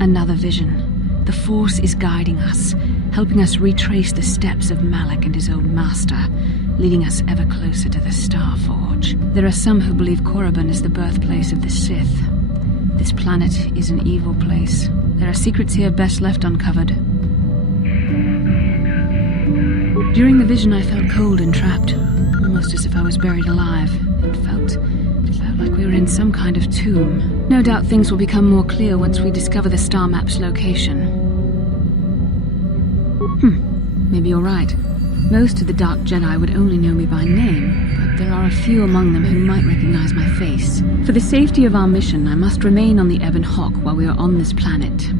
Another vision. The Force is guiding us, helping us retrace the steps of Malak and his old master, leading us ever closer to the Star Forge. There are some who believe Korriban is the birthplace of the Sith. This planet is an evil place. There are secrets here best left uncovered. During the vision, I felt cold and trapped, almost as if I was buried alive. It felt like we were in some kind of tomb. No doubt things will become more clear once we discover the star map's location. Maybe you're right. Most of the Dark Jedi would only know me by name, but there are a few among them who might recognize my face. For the safety of our mission, I must remain on the Ebon Hawk while we are on this planet.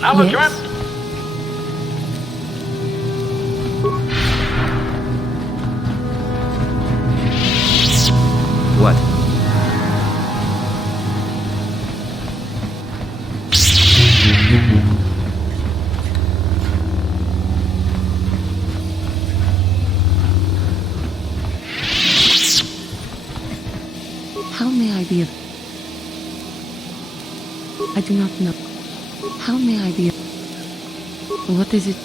Acknowledgement. Yes. What? How may I be of... I do not know. How may I be of... What is it?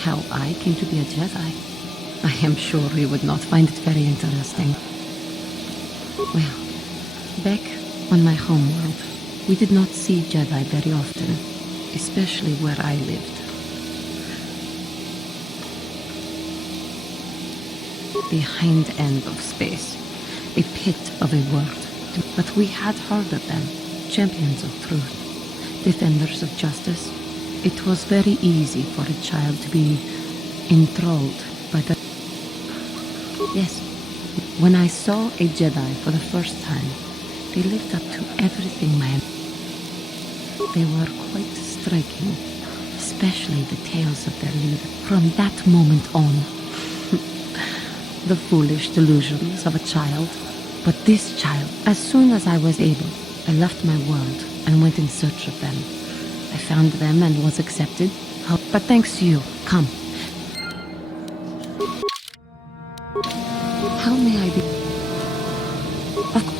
How I came to be a Jedi? I am sure you would not find it very interesting. Well, back on my homeworld, we did not see Jedi very often, especially where I lived. Behind end of space, a pit of a world. But we had heard of them, champions of truth, defenders of justice. It was very easy for a child to be enthralled by the... Yes, when I saw a Jedi for the first time, they lived up to everything they were quite striking, especially the tales of their leader. From that moment on, the foolish delusions of a child. But this child, as soon as I was able, I left my world and went in search of them. I found them and was accepted. But thanks to you. Come. How may I be? Of course.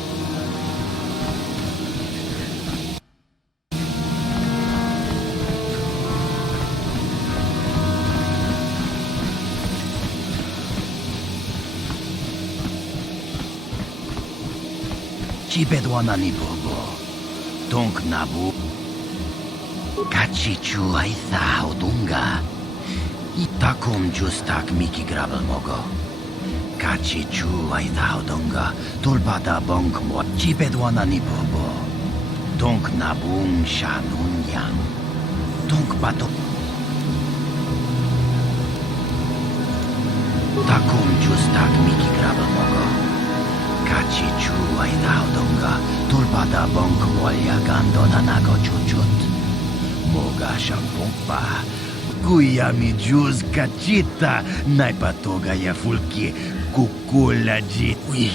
Chipedwana ni bobo. Donk nabu. Kachichu aitha odunga. Itakum justak miki grabel mogo. Kachichu aitha odunga. Tulbada bonk mo. Chipedwana ni bobo. Donk nabung shanun yang. Donk bato. Takum justak miki grabel mogo. Kachichu aitha odunga. Tulbada bonk molya gandona nago chuchut. Moga shampompa. Kuya mi juz kachita. Naipatoga ya fulki. Kukula jit. Ui.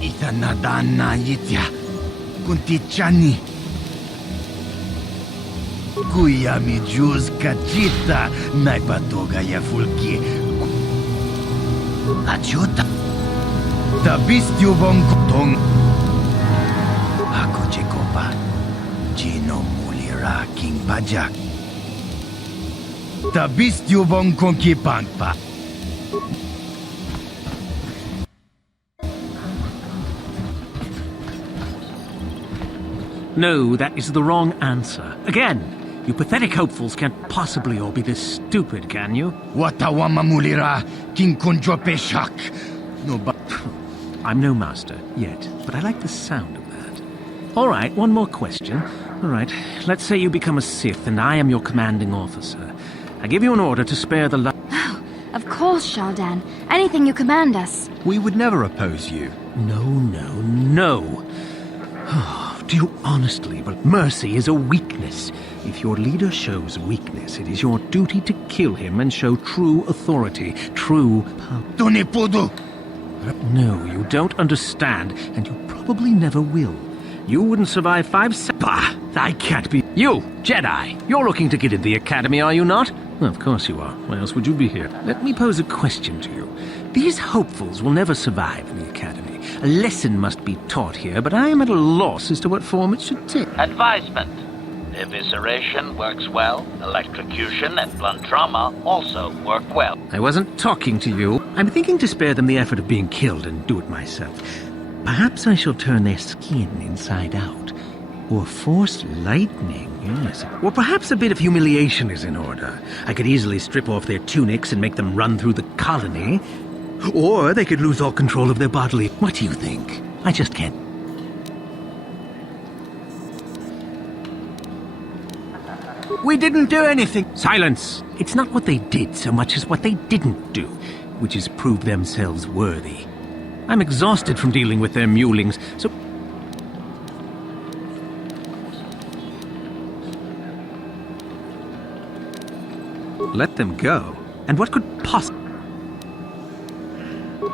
Ita nadana yitya. Kuntichani. Kuya mi juz kachita. Naipatoga ya fulki. Achuta. Tabistyu bonkotong. Ako chekopa. Chino mulira king pajak. Tabistyu bonkon ki pangpa. No, that is the wrong answer. Again, you pathetic hopefuls can't possibly all be this stupid, can you? Watawama mulira king kunjo peshak. No ba. I'm no master, yet, but I like the sound of that. All right, one more question. All right, let's say you become a Sith and I am your commanding officer. I give you an order to spare the Oh, of course, Shaldan. Anything you command us. We would never oppose you. No. Oh, do you honestly believe mercy is a weakness? If your leader shows weakness, it is your duty to kill him and show true authority, true power. Tunipudu. No, you don't understand, and you probably never will. You wouldn't survive 5 seconds. Bah! I can't be. You, Jedi! You're looking to get into the Academy, are you not? Well, of course you are. Why else would you be here? Let me pose a question to you. These hopefuls will never survive in the Academy. A lesson must be taught here, but I am at a loss as to what form it should take. Advisement. Evisceration works well. Electrocution and blunt trauma also work well. I wasn't talking to you. I'm thinking to spare them the effort of being killed and do it myself. Perhaps I shall turn their skin inside out. Or force lightning, yes. Or perhaps a bit of humiliation is in order. I could easily strip off their tunics and make them run through the colony. Or they could lose all control of their bodily. What do you think? I just can't. We didn't do anything. Silence! It's not what they did so much as what they didn't do, which is prove themselves worthy. I'm exhausted from dealing with their mulings, so... Let them go? And what could possibly...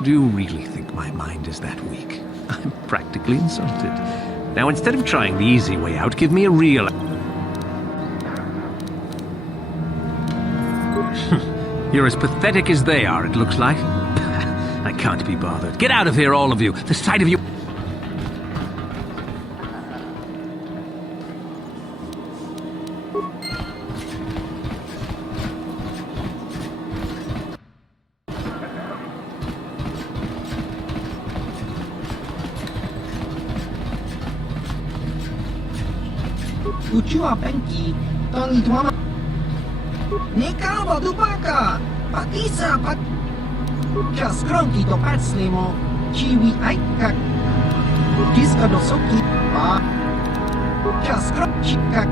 Do you really think my mind is that weak? I'm practically insulted. Now, instead of trying the easy way out, give me a real... You're as pathetic as they are, it looks like. I can't be bothered. Get out of here, all of you. The sight of you... Ucua Benki, Tangi Tuama. Nekava Dubaka, Patisa Pat. Just Grunky to Patslimo, Chiwi Aika. Kiska Dosoki, Just Grunchika.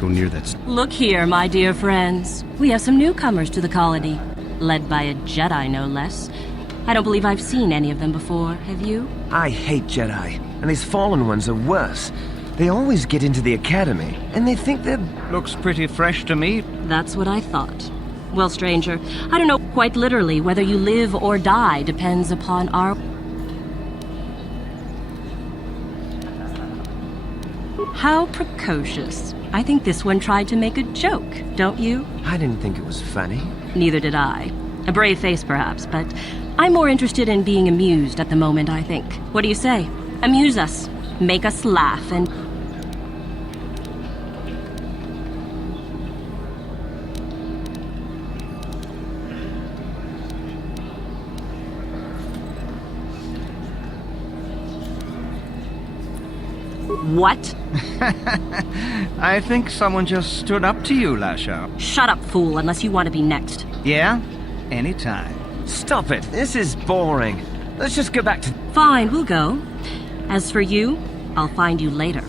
go near that. Look here, my dear friends. We have some newcomers to the colony, led by a Jedi, no less. I don't believe I've seen any of them before, have you? I hate Jedi, and these fallen ones are worse. They always get into the academy, and they think they're... Looks pretty fresh to me. That's what I thought. Well, stranger, I don't know quite literally whether you live or die depends upon our... How precocious. I think this one tried to make a joke, don't you? I didn't think it was funny. Neither did I. A brave face, perhaps, but I'm more interested in being amused at the moment, I think. What do you say? Amuse us. Make us laugh and... What? I think someone just stood up to you, Lasha. Shut up, fool, unless you want to be next. Yeah? Anytime. Stop it. This is boring. Let's just go back to... Fine, we'll go. As for you, I'll find you later.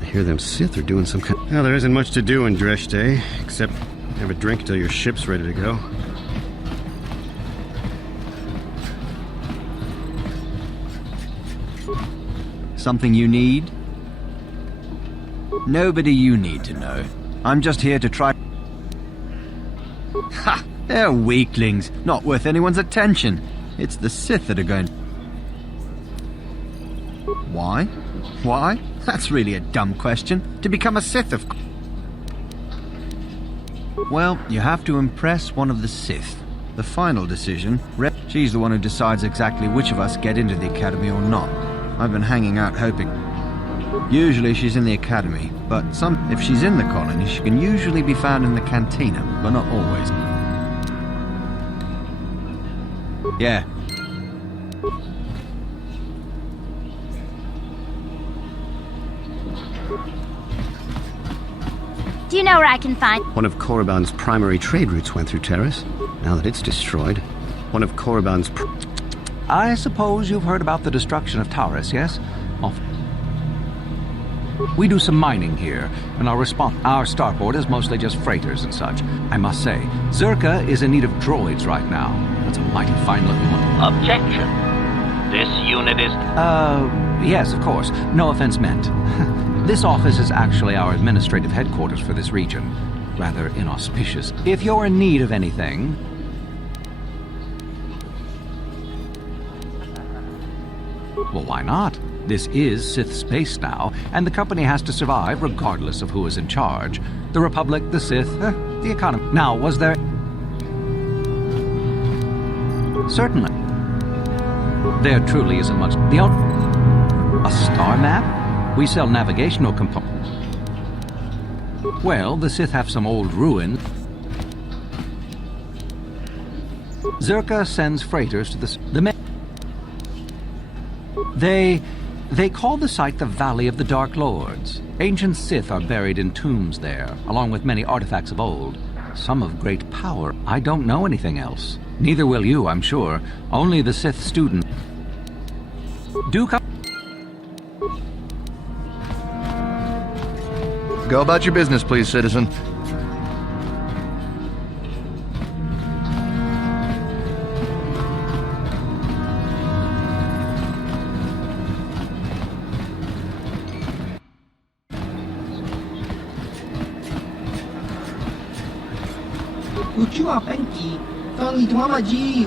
I hear them Sith are doing some kind... Well, there isn't much to do in Dresh Day, except have a drink until your ship's ready to go. Something you need? Nobody you need to know. I'm just here to try... Ha! They're weaklings, not worth anyone's attention. It's the Sith that are going... Why? Why? That's really a dumb question. To become a Sith, of course. Well, you have to impress one of the Sith. The final decision, she's the one who decides exactly which of us get into the Academy or not. I've been hanging out hoping. Usually she's in the Academy, but if she's in the colony, she can usually be found in the cantina, but not always. Yeah. Do you know where I can find... One of Korriban's primary trade routes went through Terrace. Now that it's destroyed, one of Korriban's... I suppose you've heard about the destruction of Taurus, yes? We do some mining here, and our starport is mostly just freighters and such. I must say, Zerka is in need of droids right now. That's a mighty fine-looking one. Objection. This unit is... Yes, of course. No offense meant. This office is actually our administrative headquarters for this region. Rather inauspicious. If you're in need of anything... Well, why not? This is Sith space now, and the company has to survive regardless of who is in charge. The Republic, the Sith, the economy. Now, was there... Certainly. There truly isn't much... A star map? We sell navigational components. Well, the Sith have some old ruins. Zerka sends freighters to the They call the site the Valley of the Dark Lords. Ancient Sith are buried in tombs there, along with many artifacts of old. Some of great power. I don't know anything else. Neither will you, I'm sure. Only the Sith student. Do come... Go about your business, please, citizen. Uchua Penki, Tong Hitwama Ji,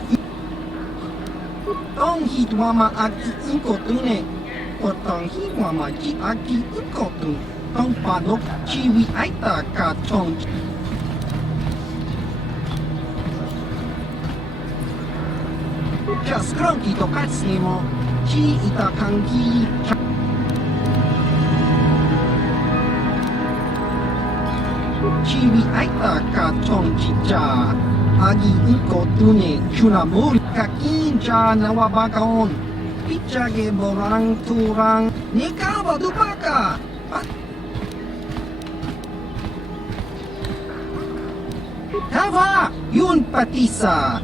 Tong Hitwama Aki Unkotune, or Tong Hitwama Ji Aki Unkotu, Tong Padok Chiwi Aita Ka Tong. Just Cronky to Katsnimo, Chi Ita Kangi. Chiwi aita ka tong chicha agi iko tune chunamuri ka kincha nawabakaon pichage borang turang nikaba dupaka Hava! Yun patisa!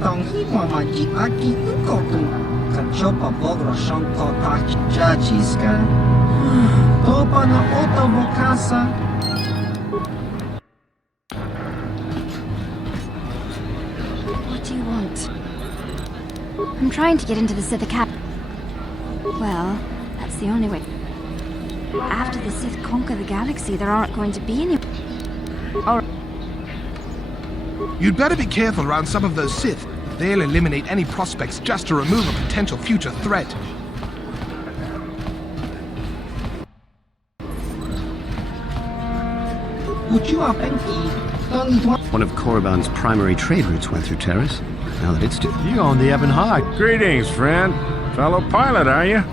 Tong hi mama ji aki ukotu. Kachopa bogro shanto tachi jachiska. Topa na oto bokasa. What do you want? I'm trying to get into the Sith Academy. Well, that's the only way. After the Sith conquer the galaxy, there aren't going to be any... Or... You'd better be careful around some of those Sith. They'll eliminate any prospects just to remove a potential future threat. One of Korriban's primary trade routes went through Terrace. Now that it's... You own the Ebon High. Greetings, friend. Fellow pilot, are you?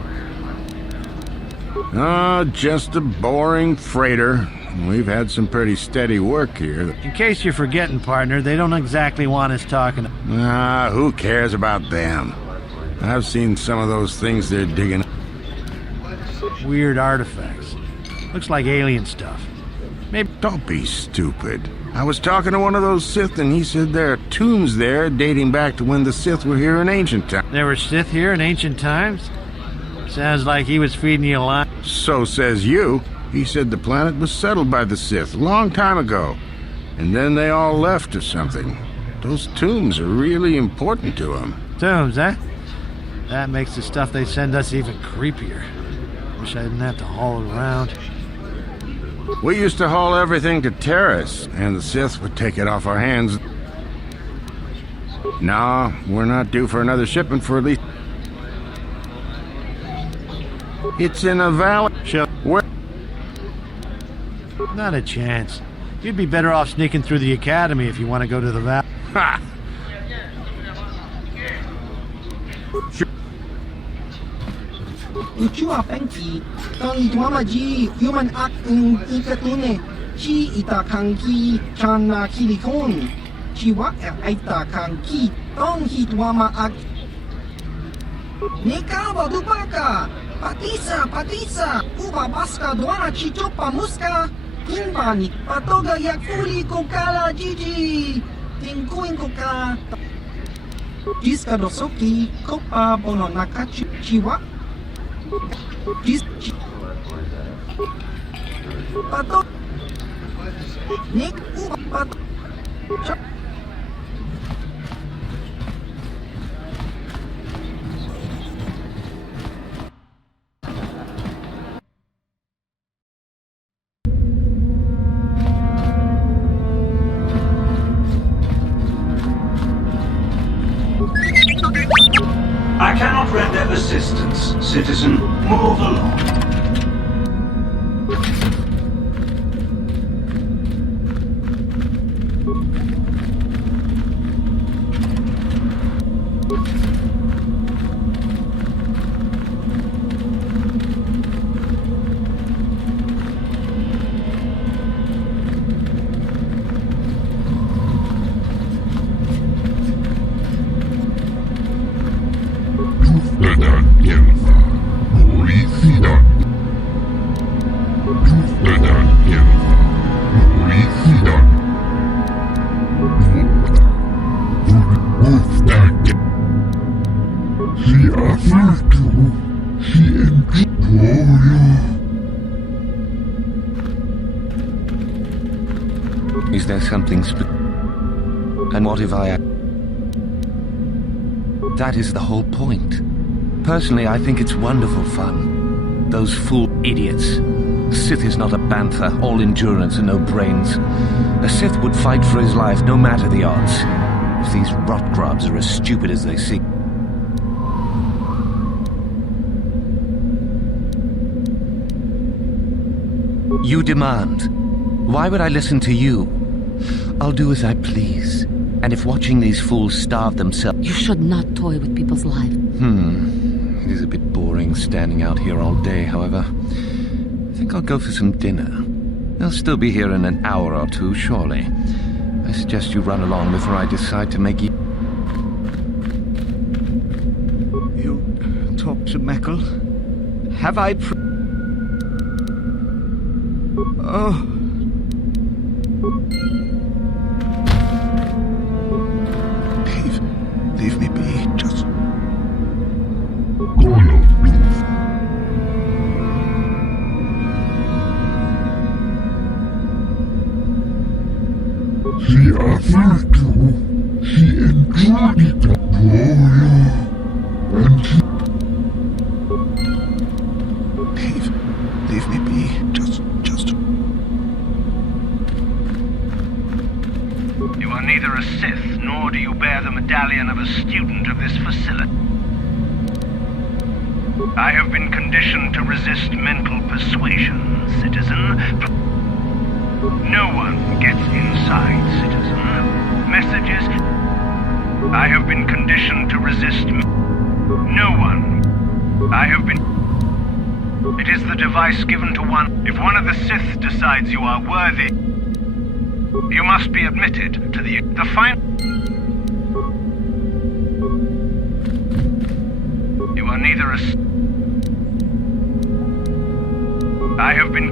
Oh, just a boring freighter. We've had some pretty steady work here. In case you're forgetting, partner, they don't exactly want us talking. Who cares about them? I've seen some of those things they're digging. Weird artifacts. Looks like alien stuff. Maybe... Don't be stupid. I was talking to one of those Sith and he said there are tombs there dating back to when the Sith were here in ancient times. There were Sith here in ancient times? Sounds like he was feeding you a line. So says you. He said the planet was settled by the Sith a long time ago. And then they all left or something. Those tombs are really important to him. Tombs, eh? That makes the stuff they send us even creepier. Wish I didn't have to haul it around. We used to haul everything to Terrace, and the Sith would take it off our hands. No, we're not due for another shipment for at least... It's in a valley. Where? Not a chance. You'd be better off sneaking through the academy if you want to go to the valley. Ha! Uchua penki, tong itwama ji, human ak ikatune, chi itakanki, chana kilikon, chiwa aita kanki, tong hitwama ak. Nekaba dupaka, patisa, uba baska dwana chichopa muska, kinbani, patoga yakuli kokala jiji, tinkuin koka. Jiska dosoki, kopa bono nakachi, chiwa. Pato Nick Pato I cannot render assistance, citizen. Move along. Is there something and what if I... That is the whole point. Personally, I think it's wonderful fun. Those fool idiots. Sith is not a bantha, all endurance and no brains. A Sith would fight for his life no matter the odds. If these rot grubs are as stupid as they seem. You demand. Why would I listen to you? I'll do as I please. And if watching these fools starve themselves... You should not toy with people's lives. It is a bit boring standing out here all day, however. I think I'll go for some dinner. They'll still be here in an hour or two, surely. I suggest you run along before I decide to make you... You talked to Meckel? Have I... Oh. Leave me be. Just... Leave me be. Just... You are neither a Sith, nor do you bear the medallion of a student of this facility. I have been conditioned to resist mental persuasion, citizen. No one gets inside, citizen. Messages... I have been conditioned to resist... No one. I have been... It is the device given to one. If one of the Sith decides you are worthy, you must be admitted to the final... You are neither a... I have been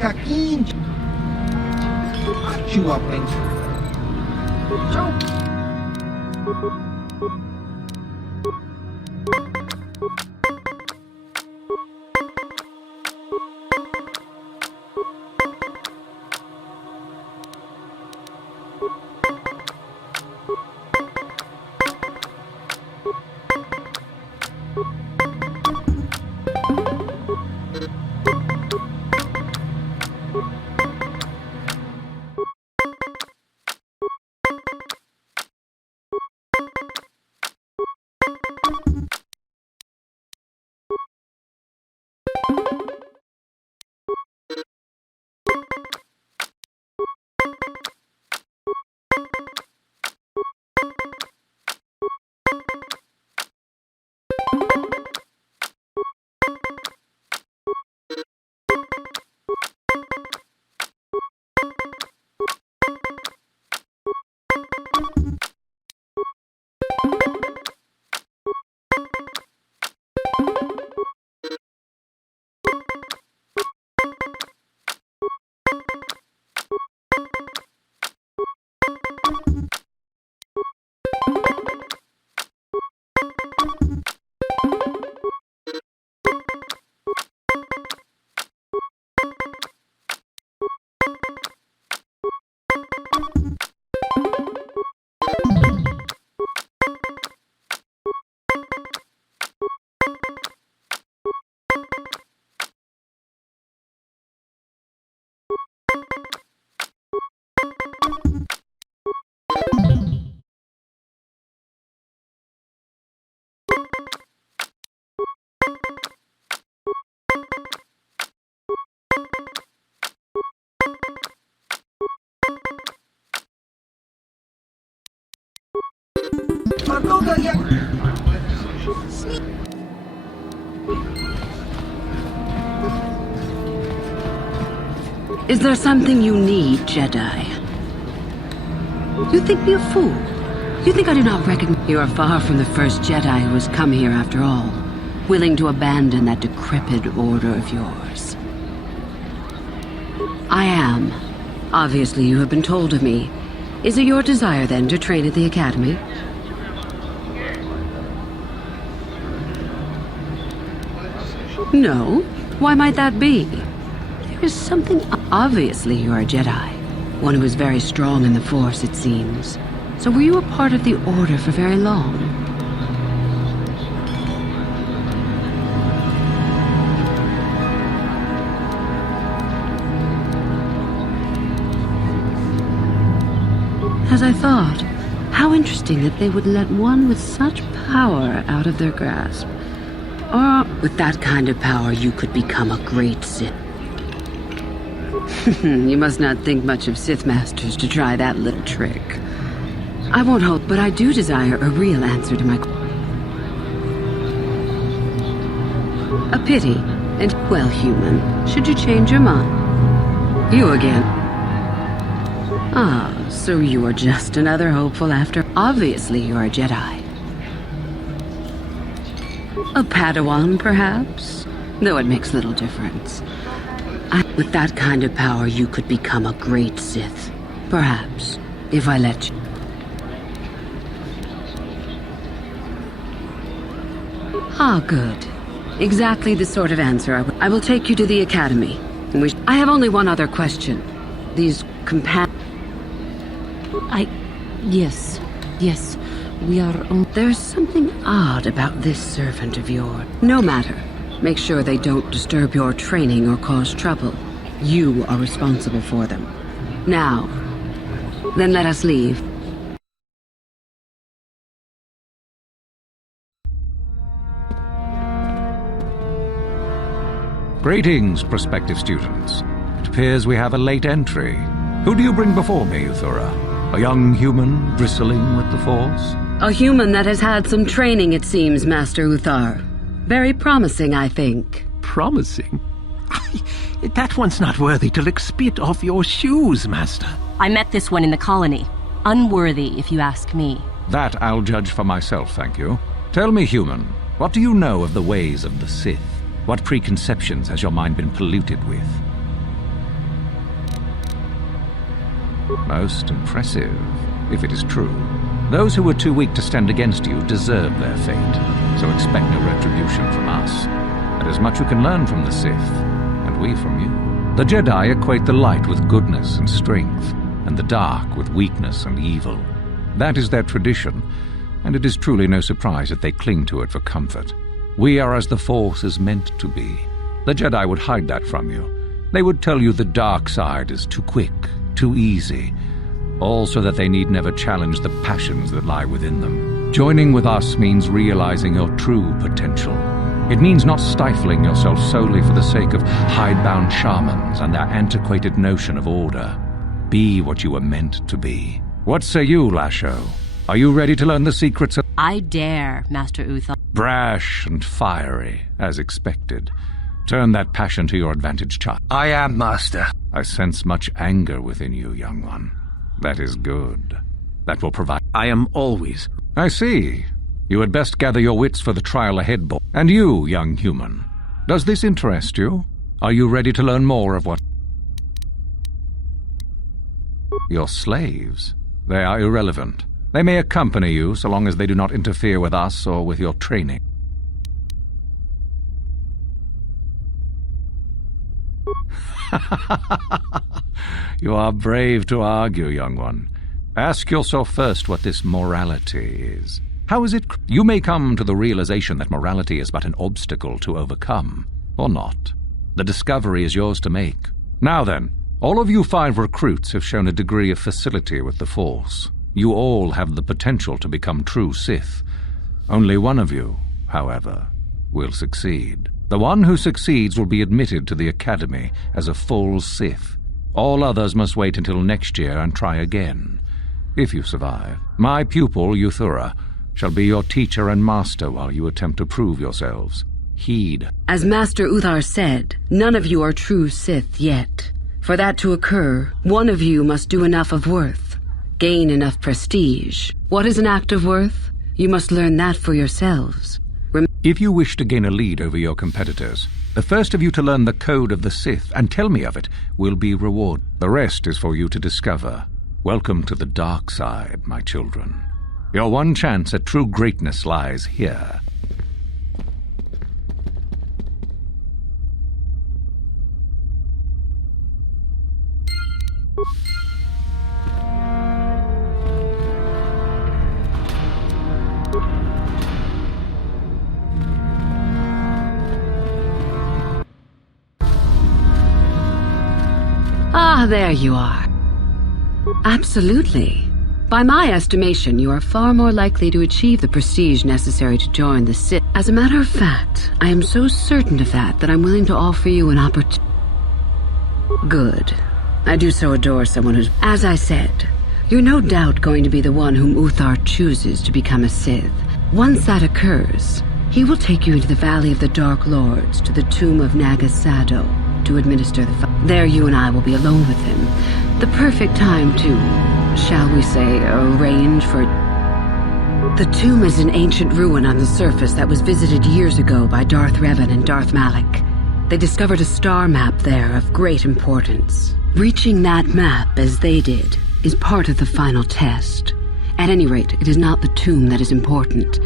Kakin. Chua Peng. Ciao. Is there something you need, Jedi? You think me a fool? You think I do not recognize... You are far from the first Jedi who has come here after all, willing to abandon that decrepit order of yours. I am. Obviously, you have been told of me. Is it your desire, then, to train at the Academy? No? Why might that be? There is something... Obviously, you are a Jedi. One who is very strong in the Force, it seems. So were you a part of the Order for very long? As I thought, how interesting that they would let one with such power out of their grasp. Or, with that kind of power, you could become a great Sith. You must not think much of Sith Masters to try that little trick. I won't hold, but I do desire a real answer to my... A pity, and, well, human, should you change your mind? You again. Ah, so you are just another hopeful after... Obviously you are a Jedi. A Padawan, perhaps? Though it makes little difference. With that kind of power, you could become a great Sith. Perhaps, if I let you. Ah, good. Exactly the sort of answer I will take you to the Academy. I have only one other question. These Yes, we are... There's something odd about this servant of yours. No matter. Make sure they don't disturb your training or cause trouble. You are responsible for them. Now, then let us leave. Greetings, prospective students. It appears we have a late entry. Who do you bring before me, Uthura? A young human bristling with the Force? A human that has had some training, it seems, Master Uthar. Very promising, I think. Promising? That one's not worthy to lick spit off your shoes, Master. I met this one in the colony. Unworthy, if you ask me. That I'll judge for myself, thank you. Tell me, human, what do you know of the ways of the Sith? What preconceptions has your mind been polluted with? Most impressive, if it is true. Those who were too weak to stand against you deserve their fate, so expect no retribution from us. There is much you can learn from the Sith, and we from you. The Jedi equate the light with goodness and strength, and the dark with weakness and evil. That is their tradition, and it is truly no surprise that they cling to it for comfort. We are as the Force is meant to be. The Jedi would hide that from you. They would tell you the dark side is too quick, too easy, all so that they need never challenge the passions that lie within them. Joining with us means realizing your true potential. It means not stifling yourself solely for the sake of hidebound shamans and their antiquated notion of order. Be what you were meant to be. What say you, Lasho? Are you ready to learn the secrets of... I dare, Master Uthar. Brash and fiery, as expected. Turn that passion to your advantage, child. I am, Master. I sense much anger within you, young one. That is good. That will provide... I am always... I see. You had best gather your wits for the trial ahead, boy. And you, young human, does this interest you? Are you ready to learn more of what... Your slaves? They are irrelevant. They may accompany you so long as they do not interfere with us or with your training. You are brave to argue, young one. Ask yourself first what this morality is. How is it? You may come to the realization that morality is but an obstacle to overcome, or not. The discovery is yours to make. Now then, all of you 5 recruits have shown a degree of facility with the Force. You all have the potential to become true Sith. Only one of you, however, will succeed. The one who succeeds will be admitted to the Academy as a full Sith. All others must wait until next year and try again. If you survive, my pupil, Uthura, shall be your teacher and master while you attempt to prove yourselves. Heed. As Master Uthar said, none of you are true Sith yet. For that to occur, one of you must do enough of worth, gain enough prestige. What is an act of worth? You must learn that for yourselves. If you wish to gain a lead over your competitors, the first of you to learn the code of the Sith and tell me of it will be rewarded. The rest is for you to discover. Welcome to the dark side, my children. Your one chance at true greatness lies here. Ah, there you are. Absolutely. By my estimation, you are far more likely to achieve the prestige necessary to join the Sith. As a matter of fact, I am so certain of that I'm willing to offer you an opportunity. Good. I do so adore someone who's... As I said, you're no doubt going to be the one whom Uthar chooses to become a Sith. Once that occurs, he will take you into the Valley of the Dark Lords to the tomb of Naga Sado to administer the... There you and I will be alone with him. The perfect time to, shall we say, arrange for... The tomb is an ancient ruin on the surface that was visited years ago by Darth Revan and Darth Malak. They discovered a star map there of great importance. Reaching that map, as they did, is part of the final test. At any rate, it is not the tomb that is important.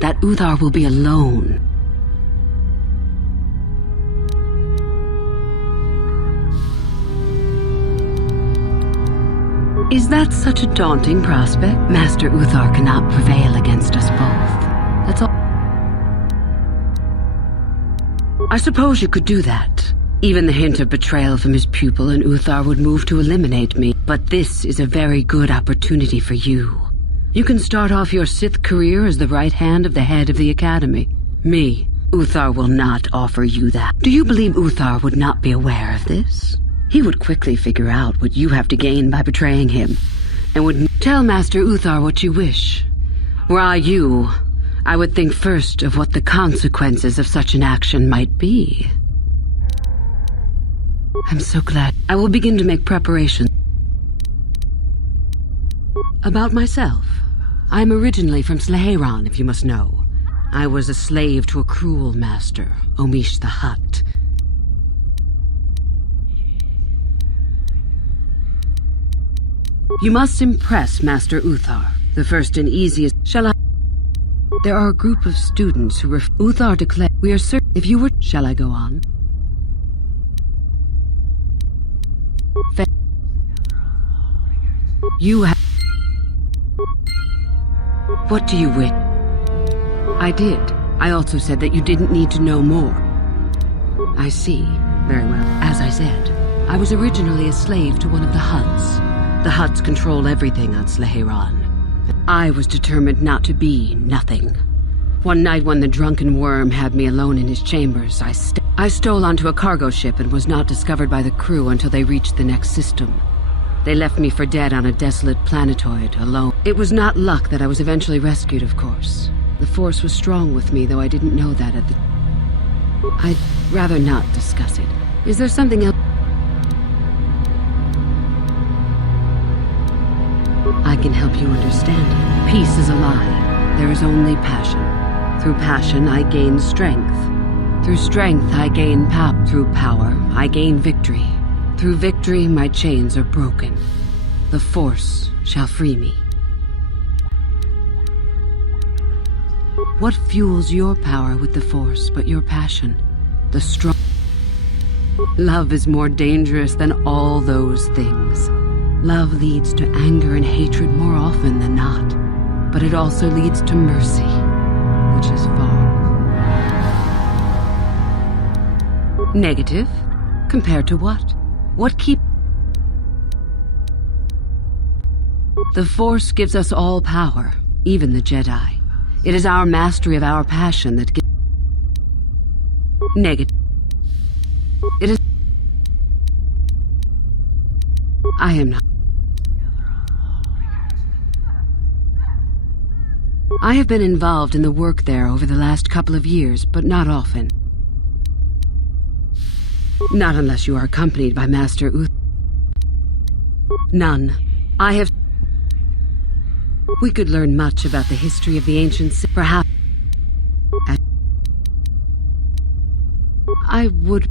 That Uthar will be alone. Is that such a daunting prospect? Master Uthar cannot prevail against us both. That's all. I suppose you could do that. Even the hint of betrayal from his pupil and Uthar would move to eliminate me. But this is a very good opportunity for you. You can start off your Sith career as the right hand of the head of the Academy. Me, Uthar will not offer you that. Do you believe Uthar would not be aware of this? He would quickly figure out what you have to gain by betraying him, and would tell Master Uthar what you wish. Were I you, I would think first of what the consequences of such an action might be. I'm so glad. I will begin to make preparations. About myself. I'm originally from Sleheyron, if you must know. I was a slave to a cruel master, Omish the Hutt. You must impress Master Uthar, the first and easiest. Shall I? There are a group of students who Uthar declared, we are certain. If you were, shall I go on? You have... What do you wish? I did. I also said that you didn't need to know more. I see. Very well. As I said, I was originally a slave to one of the Hutts. The Hutts control everything on Sleheyron. I was determined not to be nothing. One night when the drunken worm had me alone in his chambers, I stole onto a cargo ship and was not discovered by the crew until they reached the next system. They left me for dead on a desolate planetoid, alone. It was not luck that I was eventually rescued, of course. The Force was strong with me, though I didn't know that at the... I'd rather not discuss it. Is there something else? I can help you understand it. Peace is a lie. There is only passion. Through passion, I gain strength. Through strength, I gain power. Through power, I gain victory. Through victory, my chains are broken. The Force shall free me. What fuels your power with the Force but your passion? The strong... Love is more dangerous than all those things. Love leads to anger and hatred more often than not. But it also leads to mercy, which is far... Negative? Compared to what? What keep... The Force gives us all power, even the Jedi. It is our mastery of our passion that gives... Negative. It is... I am not... I have been involved in the work there over the last couple of years, but not often. Not unless you are accompanied by Master Uth. None. I have... We could learn much about the history of the ancient city. Perhaps... I would...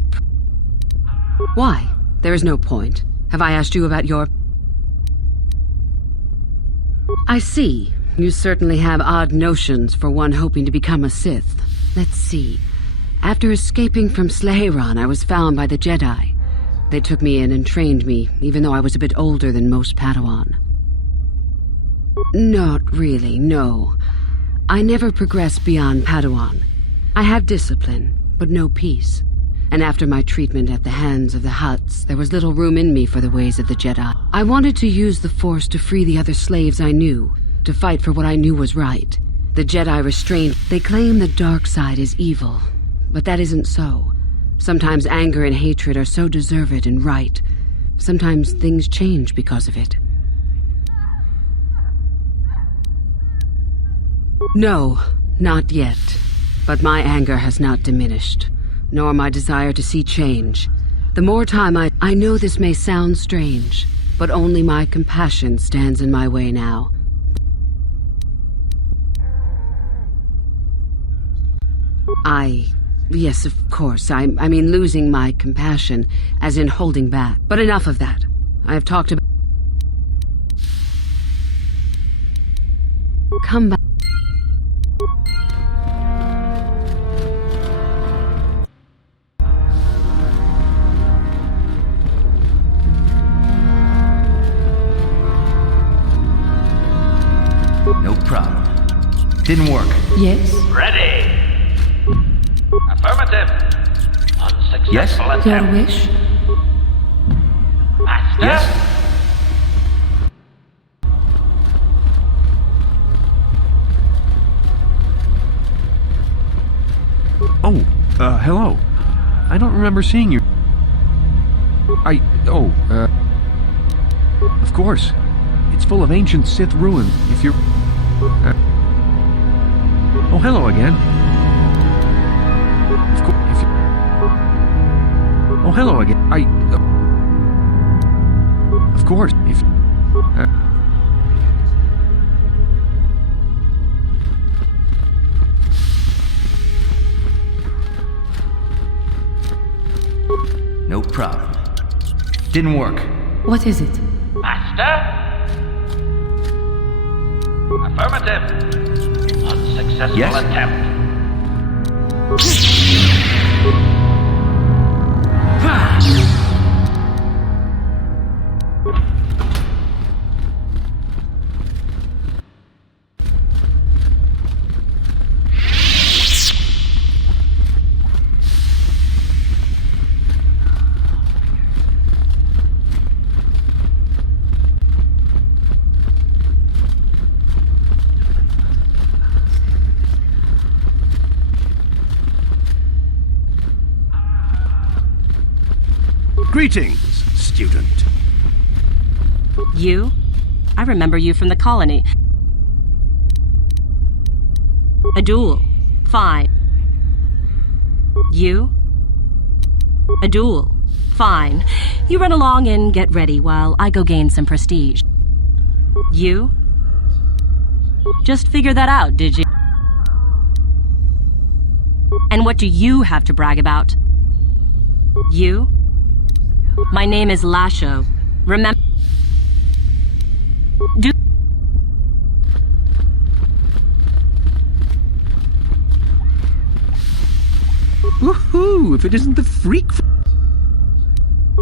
Why? There is no point. Have I asked you about your... I see. You certainly have odd notions for one hoping to become a Sith. Let's see. After escaping from Sleheyron, I was found by the Jedi. They took me in and trained me, even though I was a bit older than most Padawan. Not really, no. I never progressed beyond Padawan. I had discipline, but no peace. And after my treatment at the hands of the Hutts, there was little room in me for the ways of the Jedi. I wanted to use the Force to free the other slaves I knew, to fight for what I knew was right. The Jedi restrained. They claim the dark side is evil, but that isn't so. Sometimes anger and hatred are so deserved and right. Sometimes things change because of it. No, not yet. But my anger has not diminished, nor my desire to see change. The more time I know this may sound strange, but only my compassion stands in my way now. Yes, of course, I mean losing my compassion, as in holding back. But enough of that. I have talked about... Come back. No problem. Didn't work. Yes? Ready. Affirmative. Unsuccessful Yes? attempt. Your wish? Master? Yes? Oh, hello. I don't remember seeing you. Of course. It's full of ancient Sith ruin. If you're... oh, hello again. Of course, if you... oh, hello again. Of course, if... No problem. Didn't work. What is it? Master? Affirmative. Unsuccessful Yes? attempt. Greetings, student. You? I remember you from the colony. A duel. Fine. You? A duel. Fine. You run along and get ready while I go gain some prestige. You? Just figure that out, did you? And what do you have to brag about? You? My name is Lasho. Remember... Woohoo! If it isn't the freak...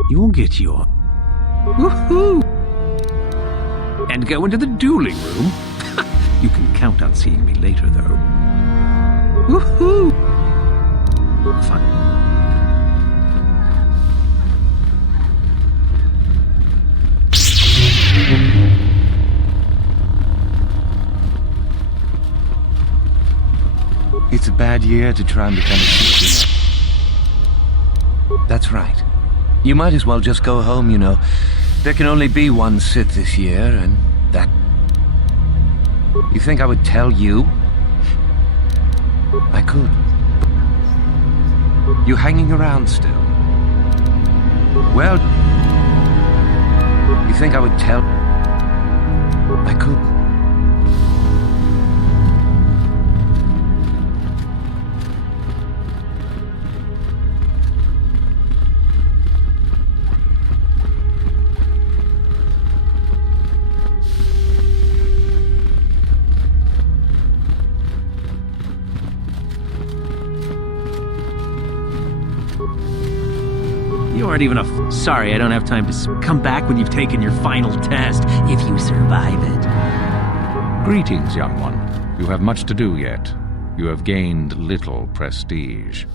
You'll get your... Woohoo! And go into the dueling room? You can count on seeing me later, though. Woohoo! Fine. It's a bad year to try and become a Sith, you know. That's right. You might as well just go home, you know. There can only be one Sith this year, and that... You think I would tell you? I could. You hanging around still? Well... You think I would tell... I could. You aren't even a... Sorry, I don't have time to... Come back when you've taken your final test, if you survive it. Greetings, young one. You have much to do yet. You have gained little prestige.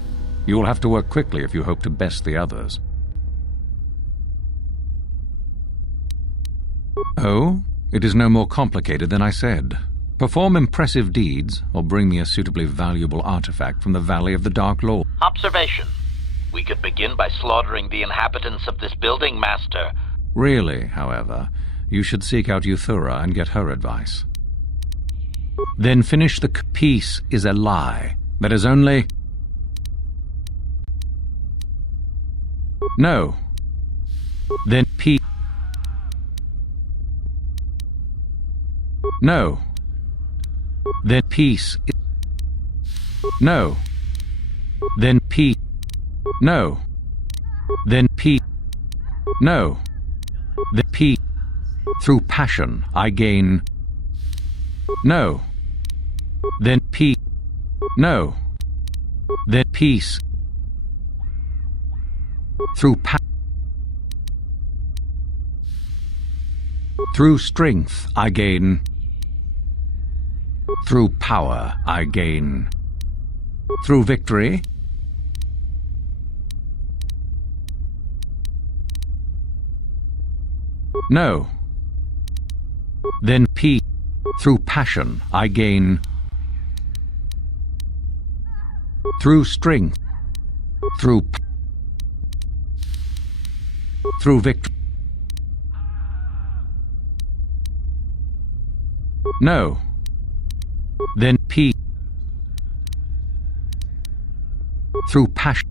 You will have to work quickly if you hope to best the others. Oh? It is no more complicated than I said. Perform impressive deeds, or bring me a suitably valuable artifact from the Valley of the Dark Lord. Observation. We could begin by slaughtering the inhabitants of this building, Master. Really, however, you should seek out Euthura and get her advice. Then finish the peace is a lie. That is only... No. Then peace... No. Then peace is... No. Then peace... No. Then peace... No. The peace... Through passion I gain... No. Then peace... No. Then peace... Through Through strength I gain... Through power I gain... Through victory... No. Then peace... Through passion I gain... Through strength... Through victory... No. Then peace... Through passion...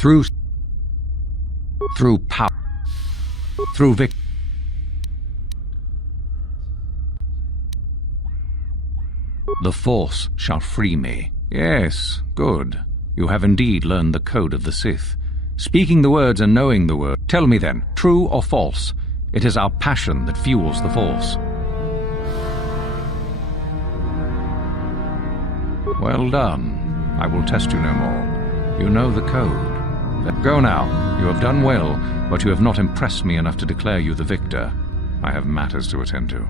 Through power... Through victory... The Force shall free me. Yes, good. You have indeed learned the code of the Sith. Speaking the words and knowing the word. Tell me then, true or false? It is our passion that fuels the Force. Well done. I will test you no more. You know the code. Go now. You have done well, but you have not impressed me enough to declare you the victor. I have matters to attend to.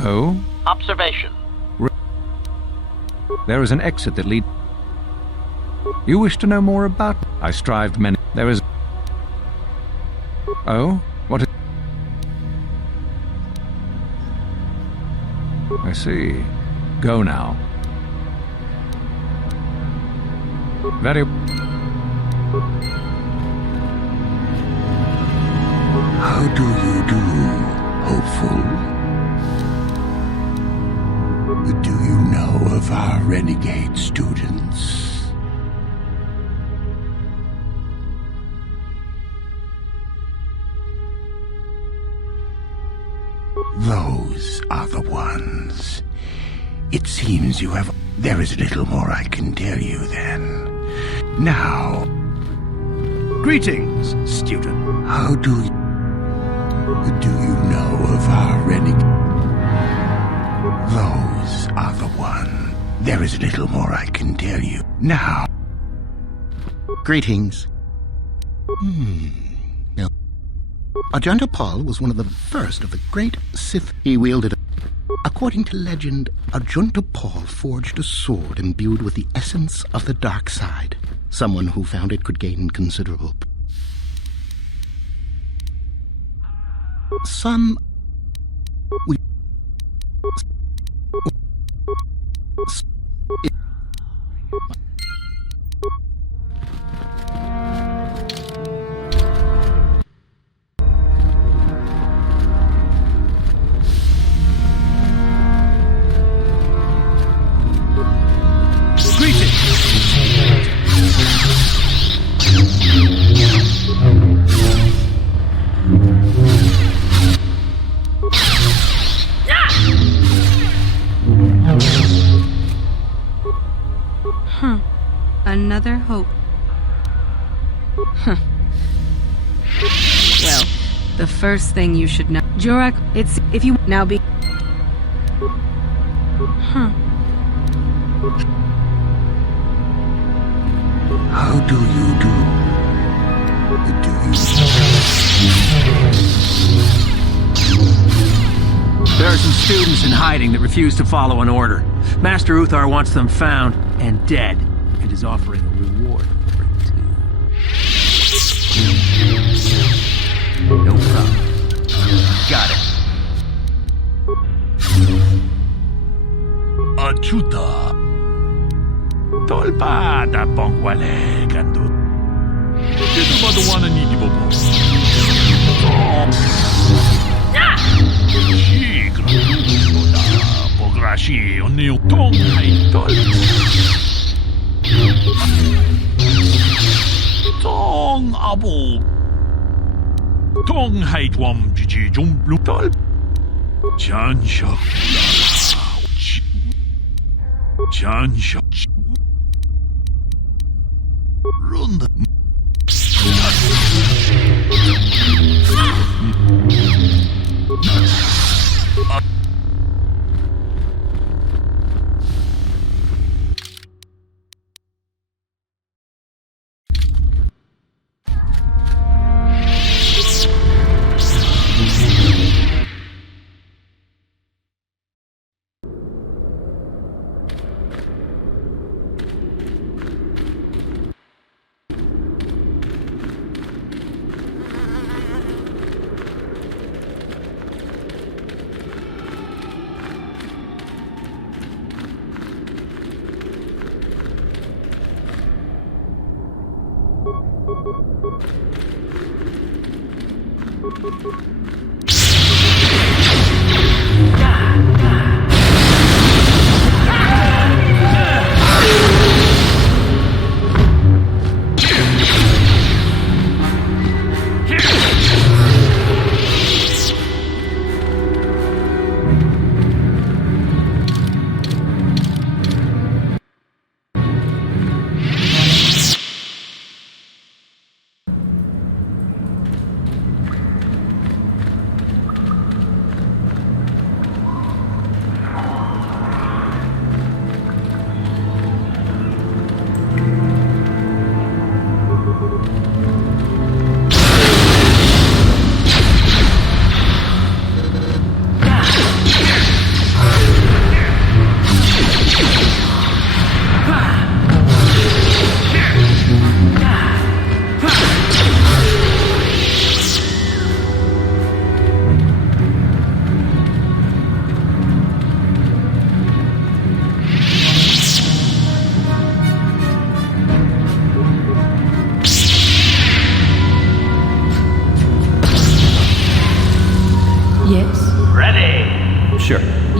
Oh? Observation. There is an exit that leads... You wish to know more about... I strived many... There is... Oh? What is... I see. Go now. Very... How do you do, hopeful? Do you know of our renegade students? Those are the ones. It seems you have... There is little more I can tell you then. Now... Greetings, student. How do you know of our renegade... Those are the one. There is little more I can tell you. Now... Greetings. Now, Ajanta Pal was one of the first of the great Sith. He wielded... According to legend, Ajanta Pal forged a sword imbued with the essence of the dark side. Someone who found it could gain considerable... Some... Another hope. Huh. Well, the first thing you should know... Jorak, it's... If you now be... Huh. How do you do? There are some students in hiding that refuse to follow an order. Master Uthar wants them found and dead, and is offering a reward for it too. No problem. Got it. Achuta. Tolpada pongwale kandu. Dito ba duwanan ni Dibobo? Pograshi on yung tong haitol. Tong abo. Tong haitwam jiji jumblu tol. Jansha. Jansha. Runda.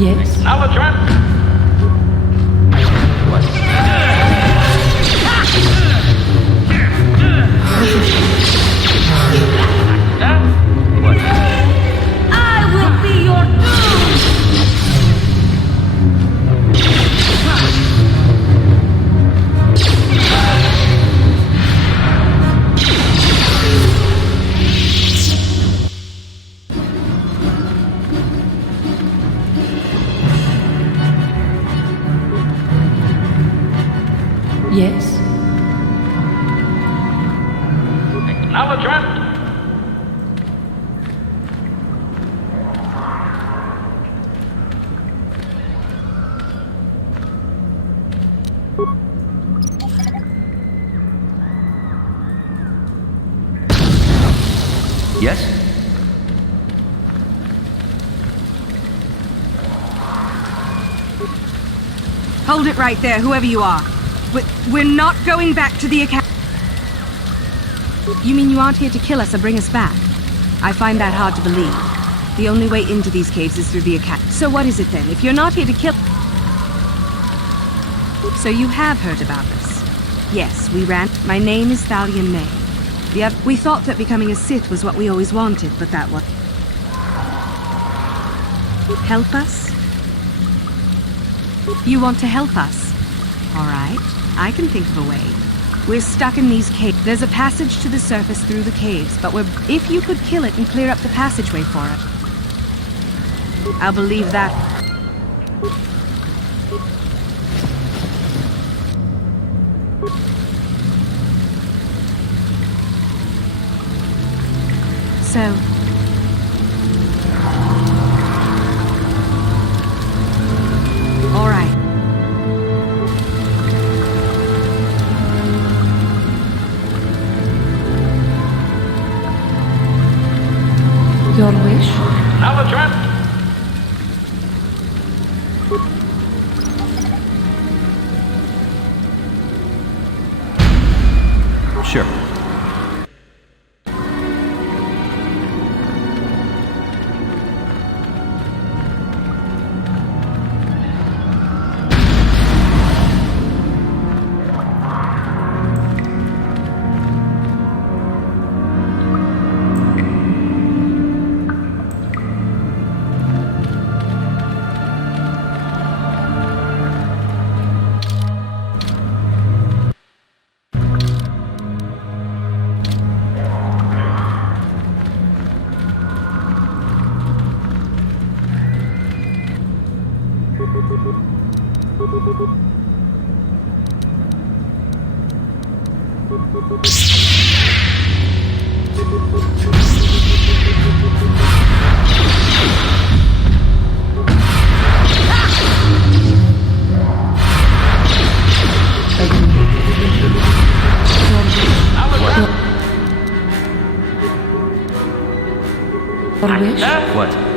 Yes. Acknowledgement. I will be your Yes. Acknowledgement. Yes? Hold it right there, whoever you are. We're not going back to the academy. You mean you aren't here to kill us or bring us back? I find that hard to believe. The only way into these caves is through the academy. So what is it then? If you're not here to kill... So you have heard about us? Yes, we ran... My name is Thalia May. We thought that becoming a Sith was what we always wanted, but that was... Help us? You want to help us? All right, I can think of a way. We're stuck in these caves. There's a passage to the surface through the caves, but if you could kill it and clear up the passageway for it, I'll believe that. So... All right. Your wish? Acknowledgement. Sure. What?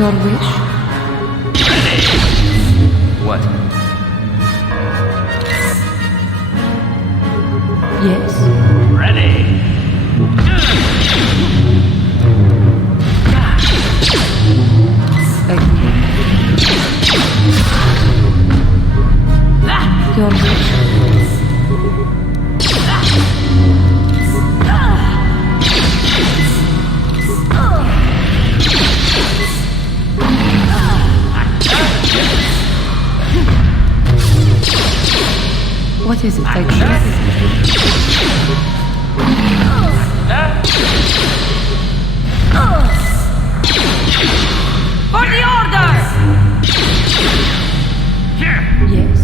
Your wish? What? Yes. Ready. Your wish? What is it, For the order! Yes.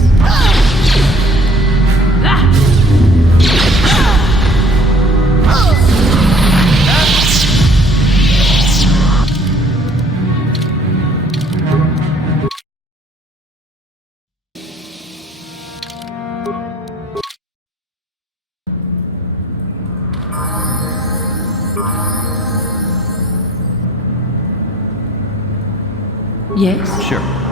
Yes. Sure.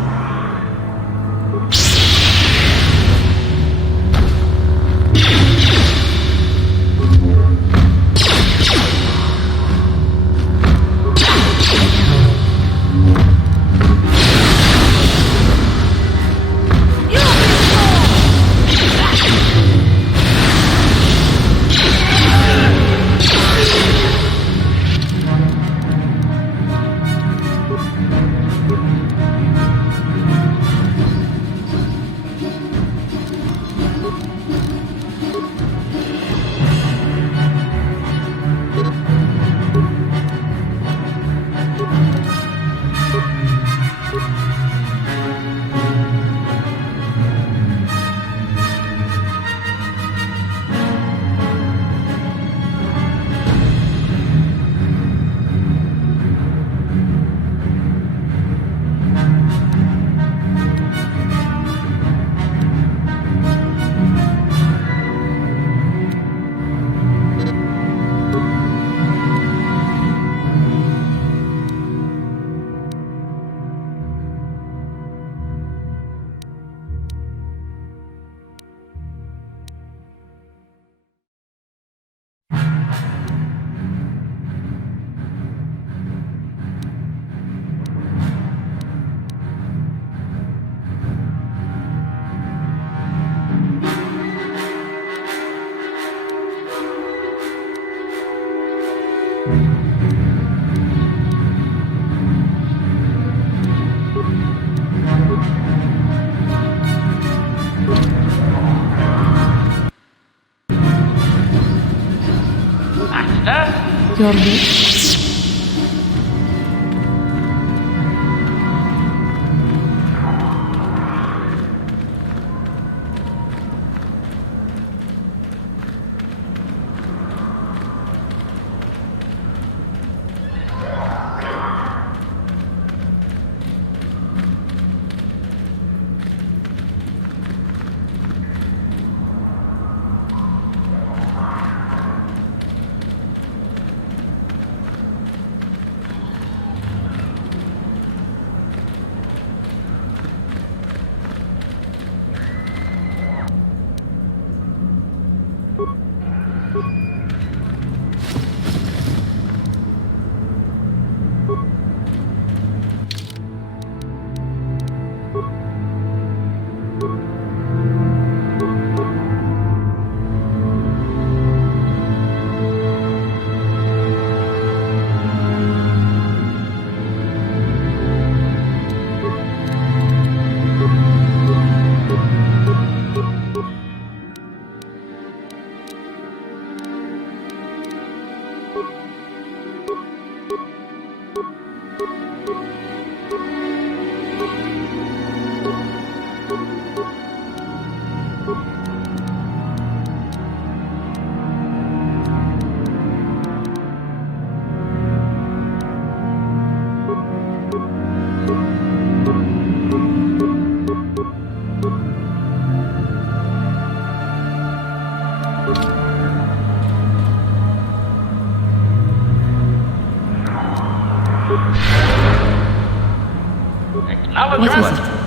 Your wish? What is it?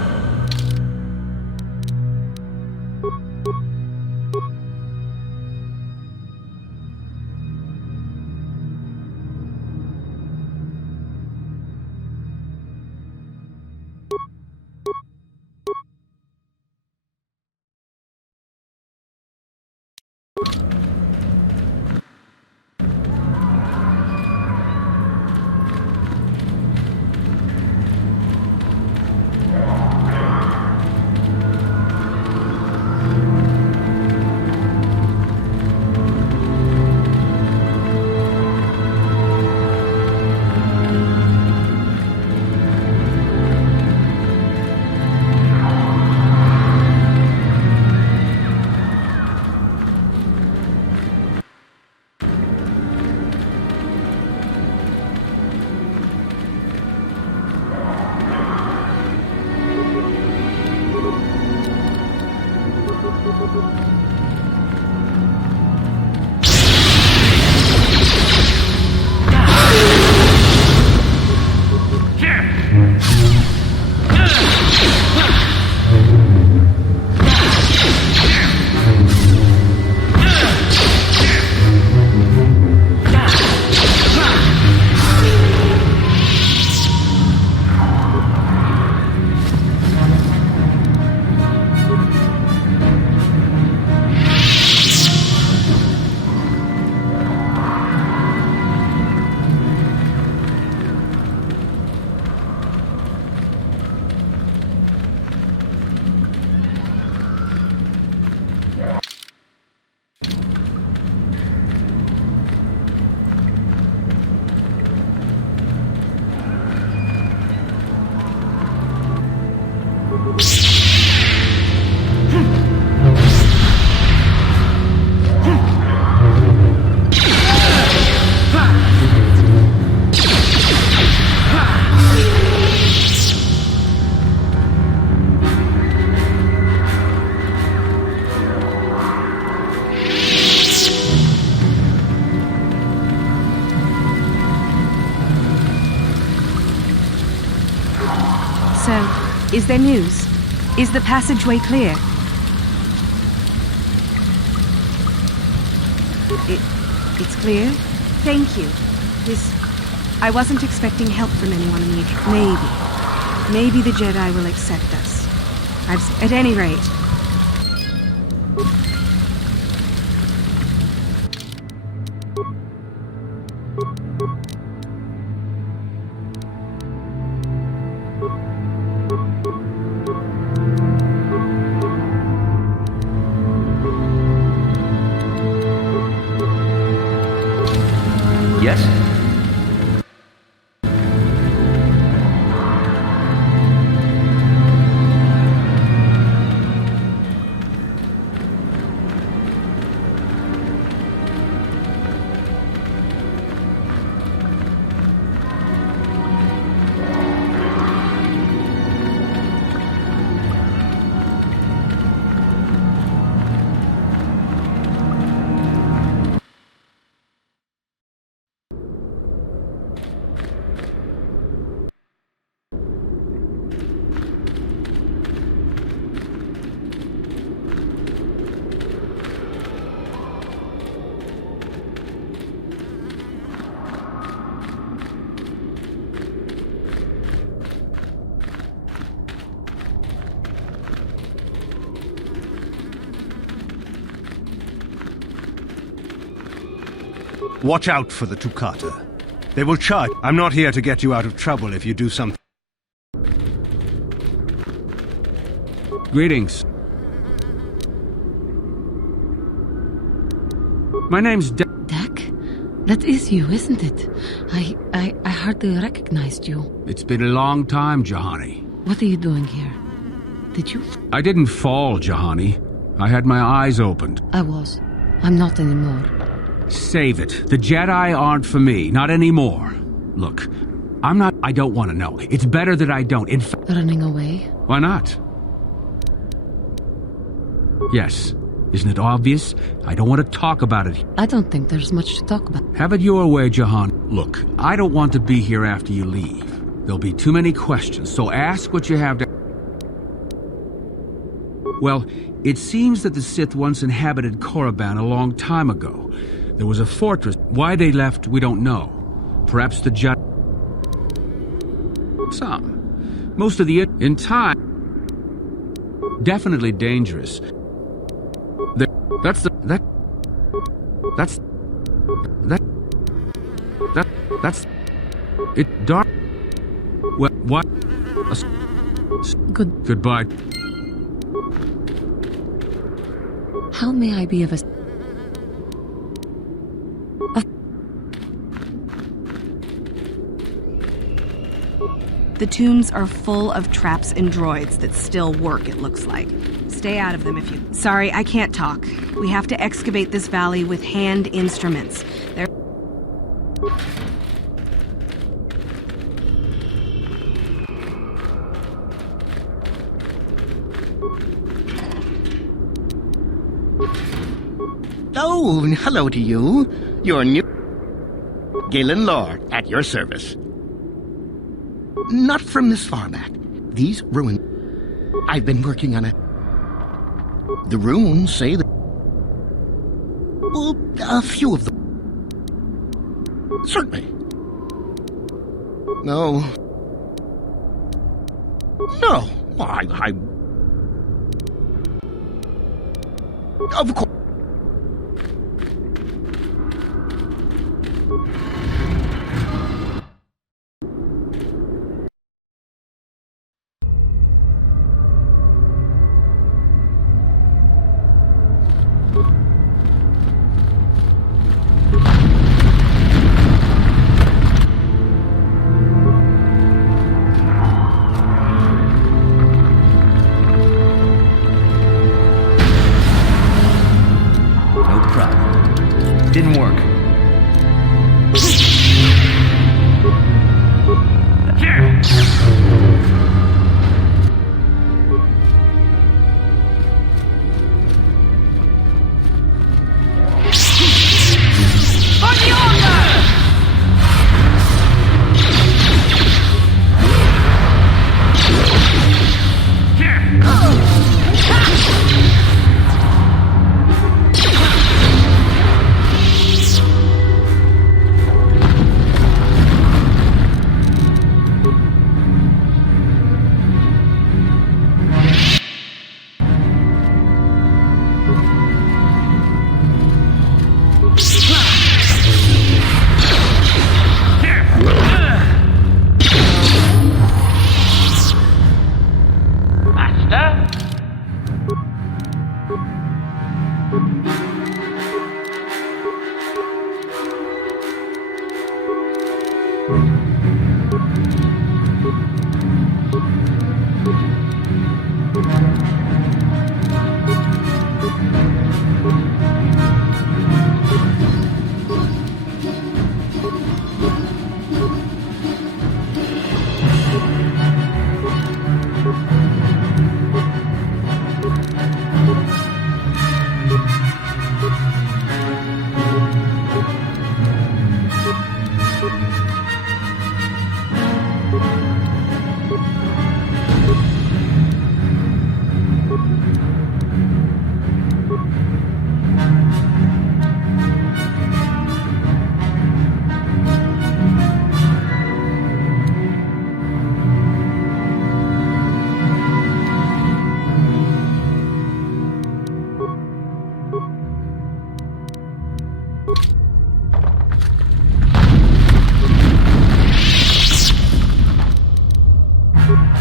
Is there news? Is the passageway clear? It's clear? Thank you. I wasn't expecting help from anyone immediately. Maybe the Jedi will accept us. At any rate... Yes? Watch out for the Tukata. They will charge. I'm not here to get you out of trouble if you do something. Greetings. My name's Dak. That is you, isn't it? I hardly recognized you. It's been a long time, Jahani. What are you doing here? Did you... I didn't fall, Jahani. I had my eyes opened. I was. I'm not anymore. Save it. The Jedi aren't for me. Not anymore. Look, I don't want to know. It's better that I don't. In fact... Running away? Why not? Yes. Isn't it obvious? I don't want to talk about it. I don't think there's much to talk about. Have it your way, Jahan. Look, I don't want to be here after you leave. There'll be too many questions, so ask what you have to... Well, it seems that the Sith once inhabited Korriban a long time ago. There was a fortress. Why they left, we don't know. Perhaps the Jedi... Some. Most of the... In time... Definitely dangerous. That's... It dark... Well, what? Goodbye. How may I be of a... The tombs are full of traps and droids that still work, it looks like. Stay out of them if you... Sorry, I can't talk. We have to excavate this valley with hand instruments. They're... Oh, hello to you. Your new... Galen Lord, at your service. Not from this far back. These ruins... I've been working on it. The runes say that... Well, a few of them. Certainly. No. No. I... Of course. Didn't work.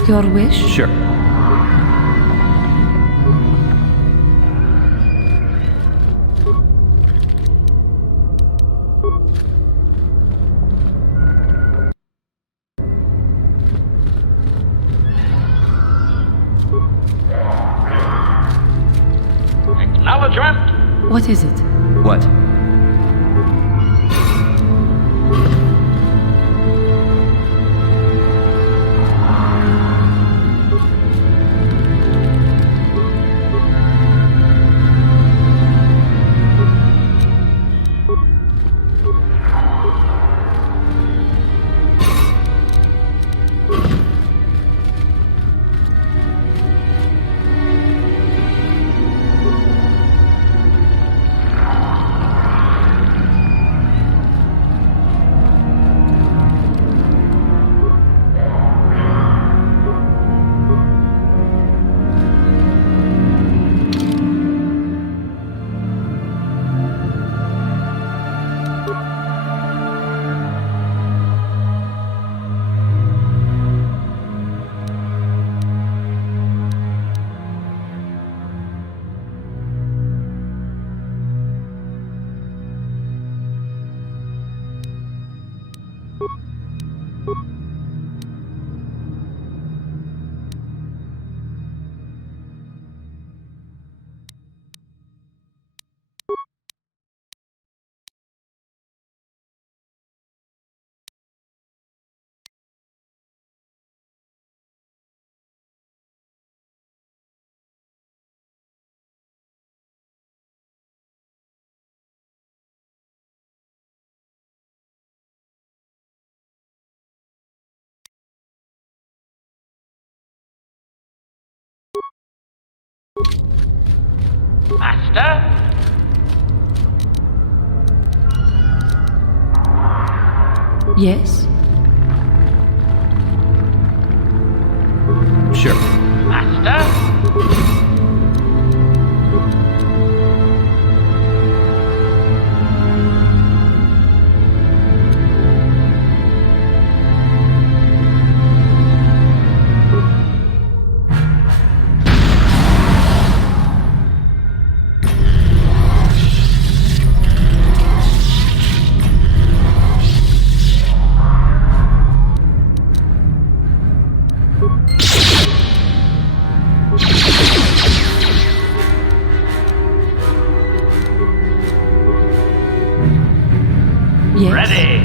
Your wish? Sure. Acknowledgement. What is it? What? Master? Yes? Sure. Master? Yes? Ready.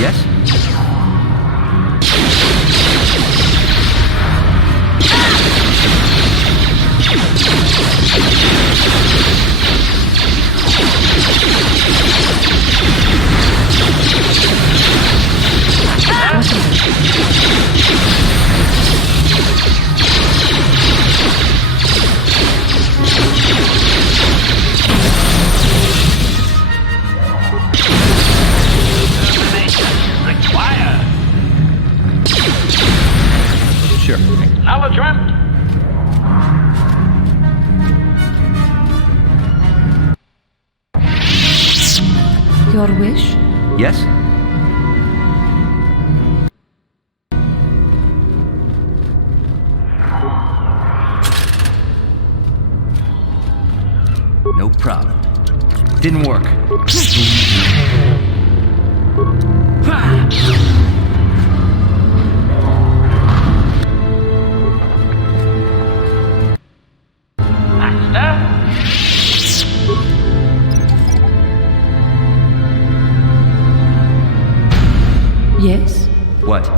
Yes? Required. Sure. Acknowledgement. Your wish? Yes? No problem. Didn't work. Yes? What?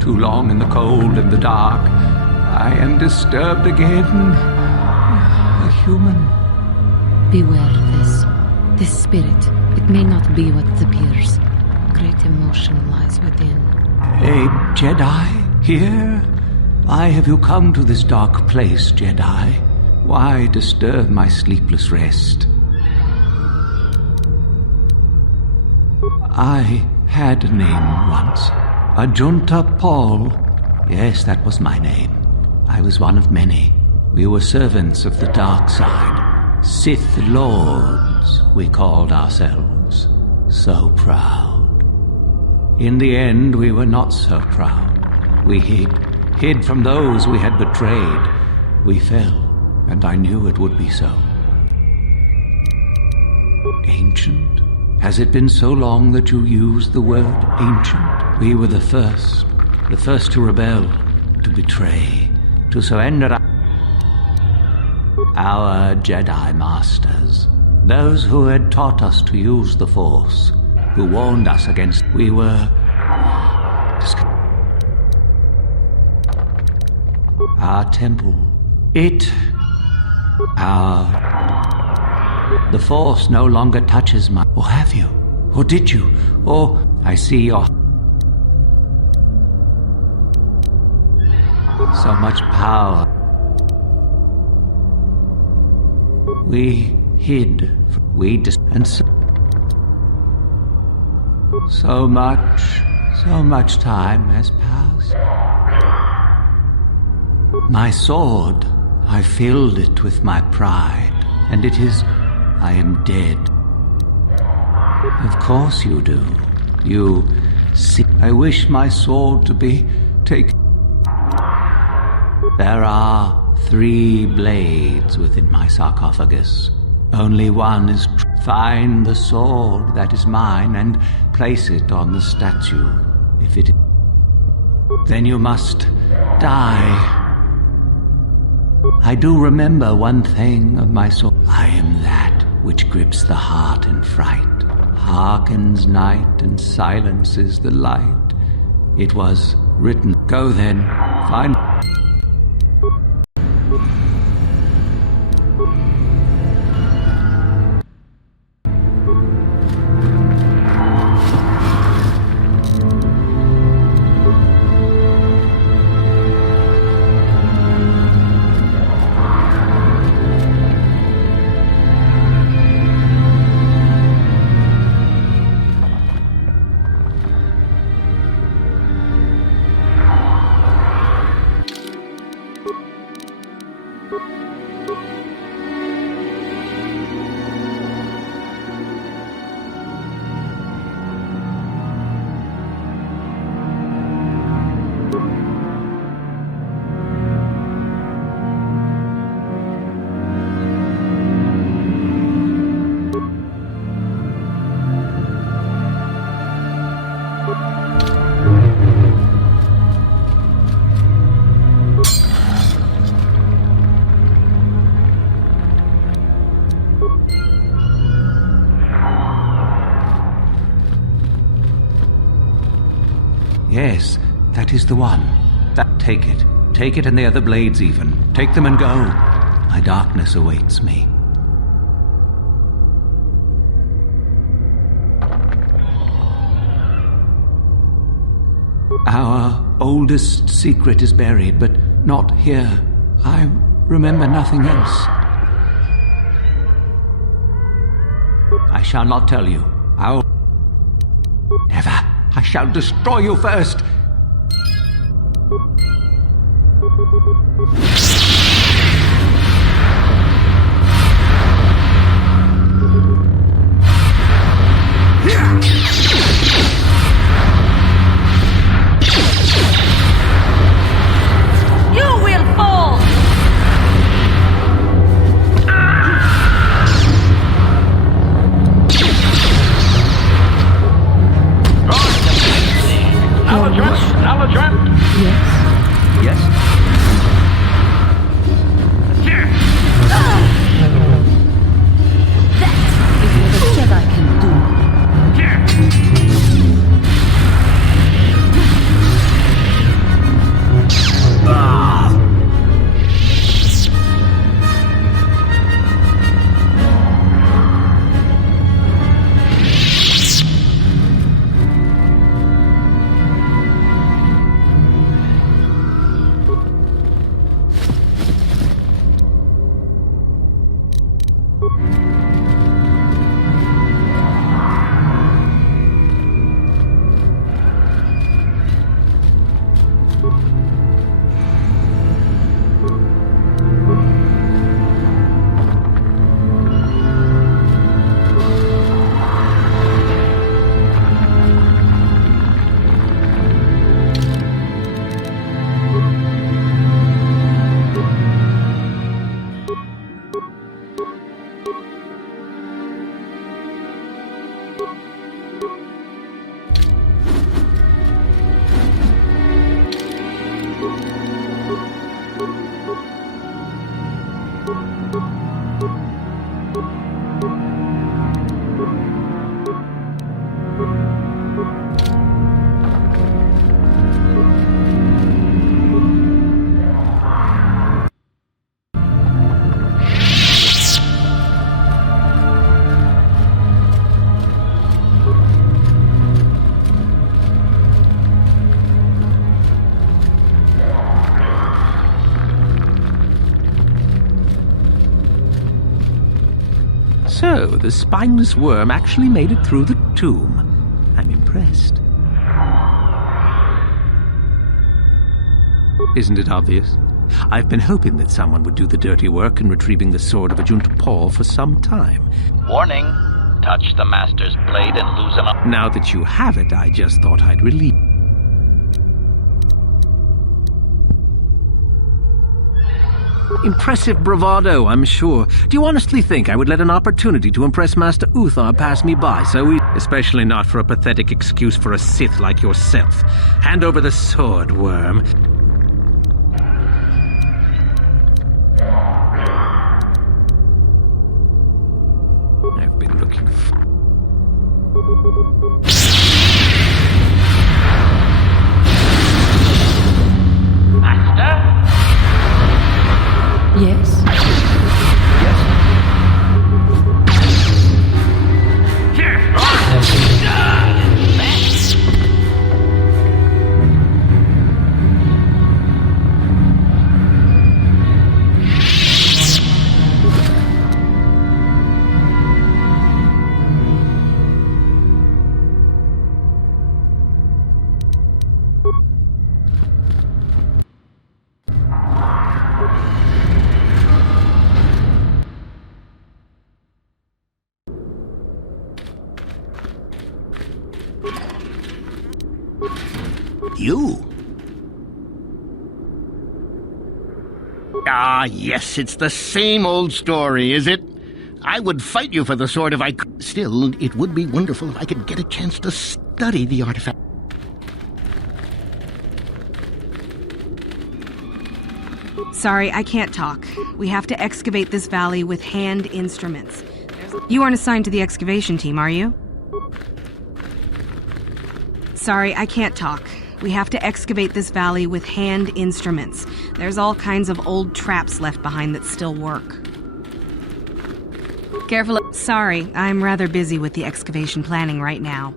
Too long in the cold and the dark. I am disturbed again. A human. Beware of this. This spirit, it may not be what it appears. Great emotion lies within. A Jedi here? Why have you come to this dark place, Jedi? Why disturb my sleepless rest? I had a name once. Ajunta Paul. Yes, that was my name. I was one of many. We were servants of the dark side. Sith Lords, we called ourselves. So proud. In the end, we were not so proud. We hid from those we had betrayed. We fell, and I knew it would be so. Ancient? Has it been so long that you used the word ancient? We were the first to rebel, to betray, to surrender our Jedi masters, those who had taught us to use the Force, who warned us against. We were our temple, the Force no longer touches my. Or have you? Or did you? Or I see your. So much power. We hid. And so much time has passed. My sword, I filled it with my pride, and it is. I am dead. Of course you do. You see. I wish my sword to be taken. There are 3 blades within my sarcophagus. Only one is find the sword that is mine and place it on the statue. If it then you must die. I do remember one thing of my sword. I am that. which grips the heart in fright, hearkens night and silences the light. It was written, go then, find... Yes, that is the one. Take it. Take it and the other blades even. Take them and go. My darkness awaits me. Our oldest secret is buried, but not here. I remember nothing else. I shall not tell you. Never. I shall destroy you first. You will fall! So, the spineless worm actually made it through the tomb. I'm impressed. Isn't it obvious? I've been hoping that someone would do the dirty work in retrieving the sword of Ajunta Paul for some time. Warning. Touch the Master's blade and lose an... Now that you have it, I just thought I'd relieve... Impressive bravado, I'm sure. Do you honestly think I would let an opportunity to impress Master Uthar pass me by so easily? Especially not for a pathetic excuse for a Sith like yourself. Hand over the sword, worm. Yes? You? Ah, yes, it's the same old story, is it? I would fight you for the sword if I could. Still, it would be wonderful if I could get a chance to study the artifact. Sorry, I can't talk. We have to excavate this valley with hand instruments. You aren't assigned to the excavation team, are you? Sorry, I can't talk. We have to excavate this valley with hand instruments. There's all kinds of old traps left behind that still work. Careful. Sorry, I'm rather busy with the excavation planning right now.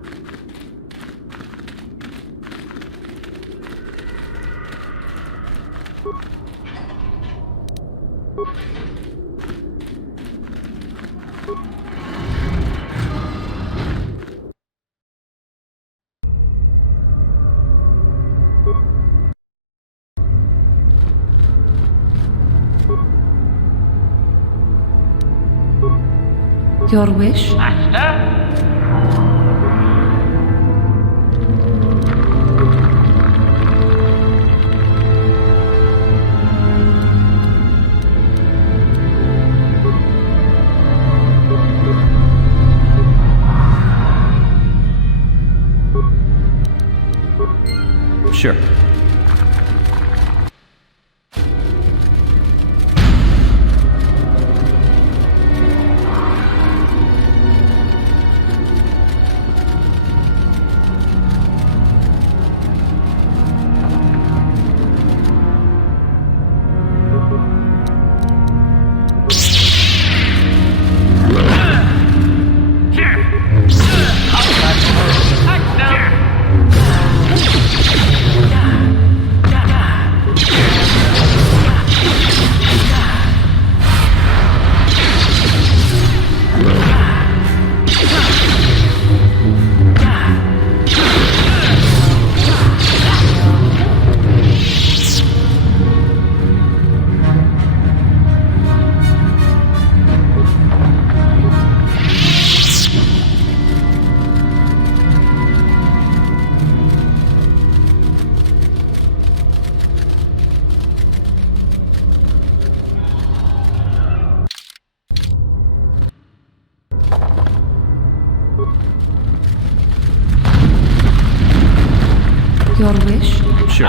Your wish? Sure. Your wish? Sure.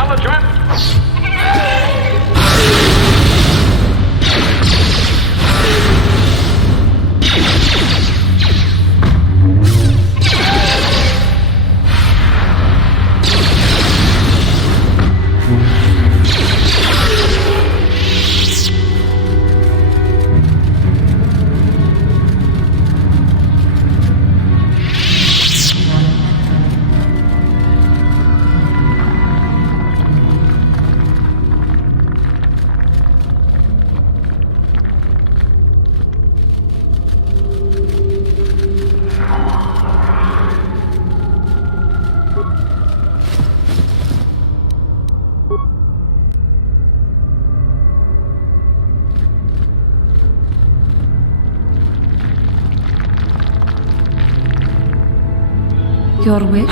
Your wish?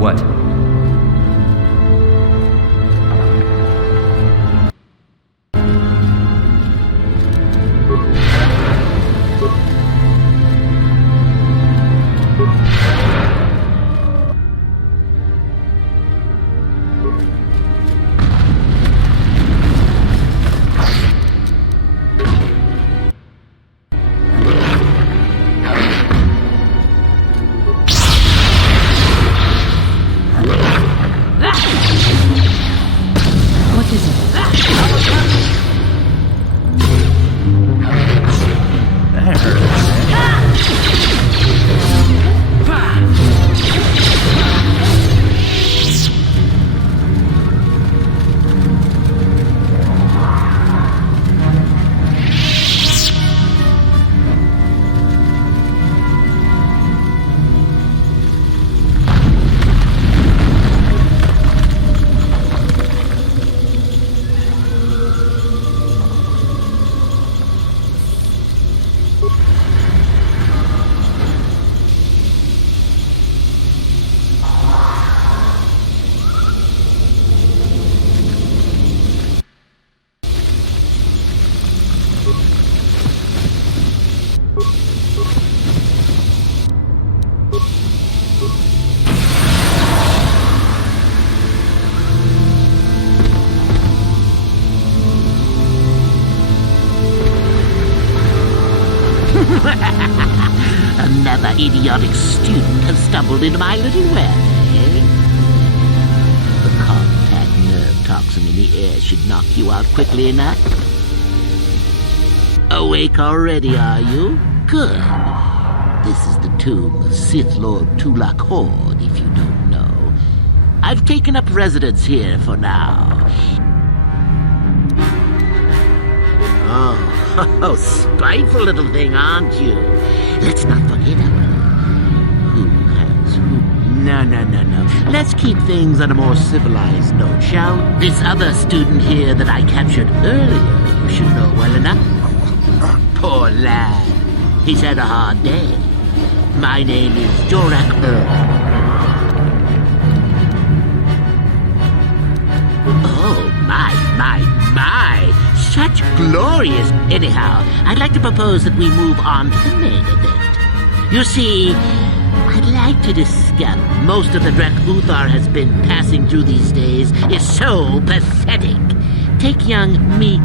What? idiotic student has stumbled into my little web, eh? The contact nerve toxin in the air should knock you out quickly enough. Awake already, are you? Good. This is the tomb of Sith Lord Tulak Horde, if you don't know. I've taken up residence here for now. Oh, spiteful little thing, aren't you? Let's not forget who has who. No. Let's keep things on a more civilized note, shall we? This other student here that I captured earlier, you should know well enough. Poor lad. He's had a hard day. My name is Jorak Oh, my. Such glorious... Anyhow, I'd like to propose that we move on to the main event. You see, I'd like to discover most of the Drek Uthar has been passing through these days is so pathetic. Take young me...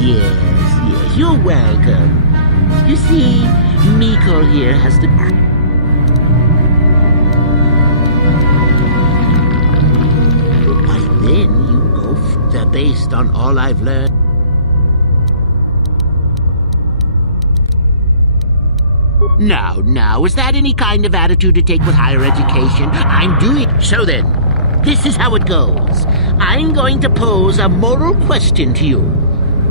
Yes, you're welcome. You see, Mikol here has the... But then you go based on all I've learned. Now, is that any kind of attitude to take with higher education? I'm doing... So then, this is how it goes. I'm going to pose a moral question to you.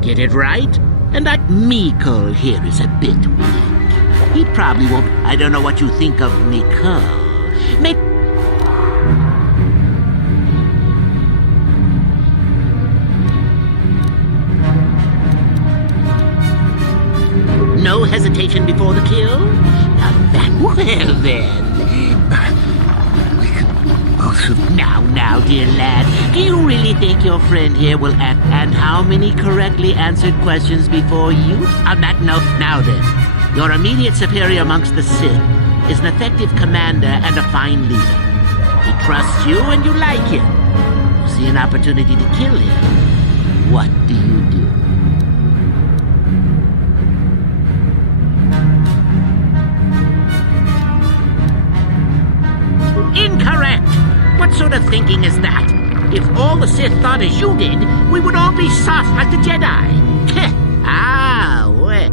Get it right? And that Mikol here is a bit weak. He probably won't... I don't know what you think of Mikol. No hesitation before the kill? Well then. Now, dear lad, do you really think your friend here will act? And how many correctly answered questions before you? On that note, now then, your immediate superior amongst the Sith is an effective commander and a fine leader. He trusts you and you like him. You see an opportunity to kill him. What do you do? Incorrect! What sort of thinking is that? If all the Sith thought as you did, we would all be soft like the Jedi. Well.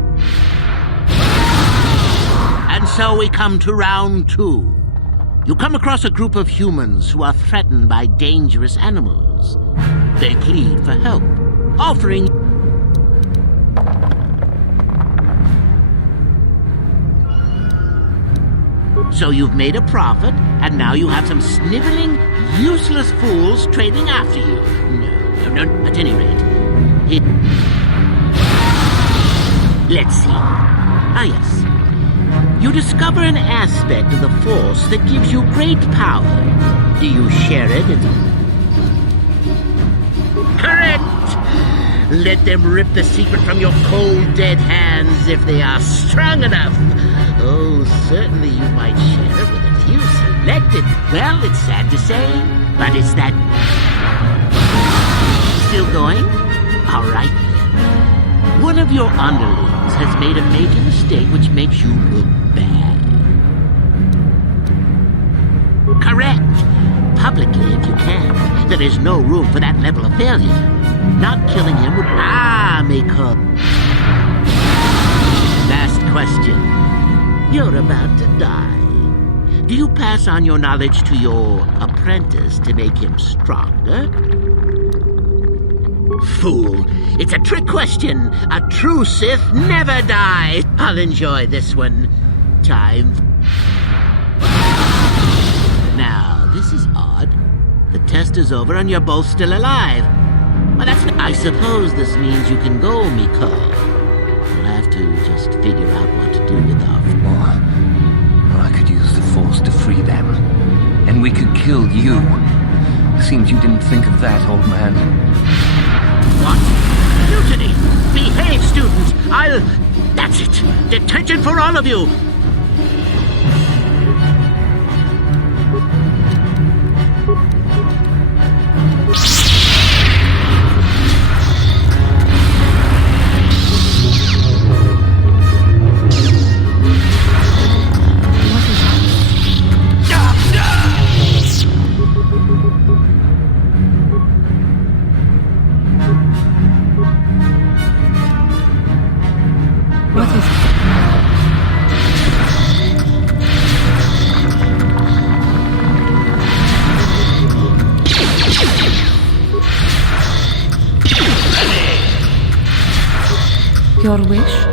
And so we come to round 2. You come across a group of humans who are threatened by dangerous animals. They plead for help, offering... So you've made a profit, and now you have some sniveling, useless fools trading after you. No, at any rate. Let's see. Yes. You discover an aspect of the Force that gives you great power. Do you share it? Correct! Let them rip the secret from your cold, dead hands if they are strong enough. Oh, certainly you might share it with a few selected. Well, it's sad to say, but it's that... Still going? All right, then. One of your underlings has made a major mistake which makes you look bad. Correct. Publicly, if you can. There is no room for that level of failure. Not killing him would... Mikol. Last question. You're about to die. Do you pass on your knowledge to your apprentice to make him stronger? Fool! It's a trick question! A true Sith never dies! I'll enjoy this one. Time. Now, this is odd. The test is over and you're both still alive. Well, that's... I suppose this means you can go, Mikol. We'll have to just figure out what to do with our... Or I could use the Force to free them. And we could kill you. Seems you didn't think of that, old man. What? Mutiny! Behave, student! That's it! Detention for all of you! Your wish?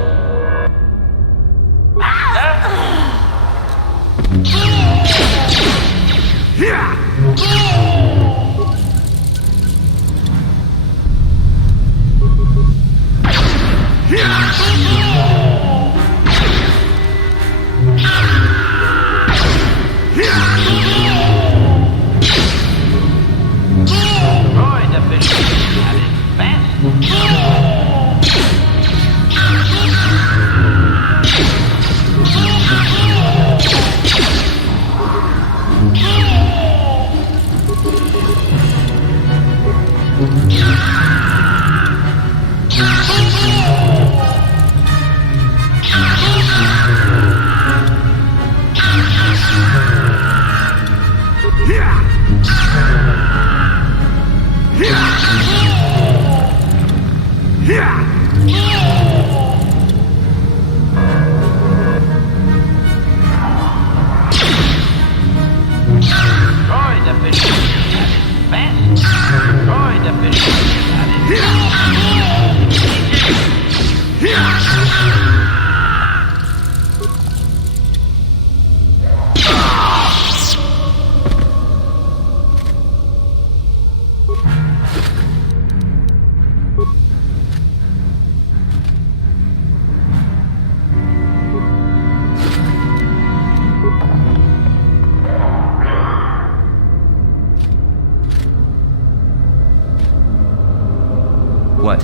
What?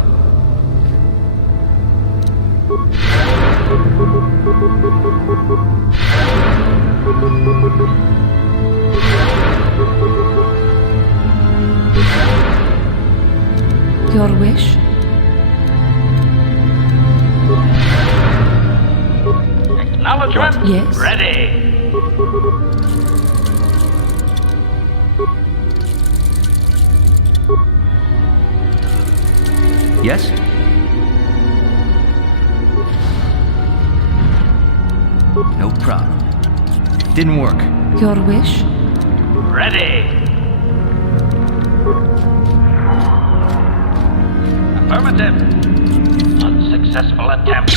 Your wish? Acknowledgement? Yes. Ready. Yes? No problem. Didn't work. Your wish? Ready. Affirmative. Unsuccessful attempt.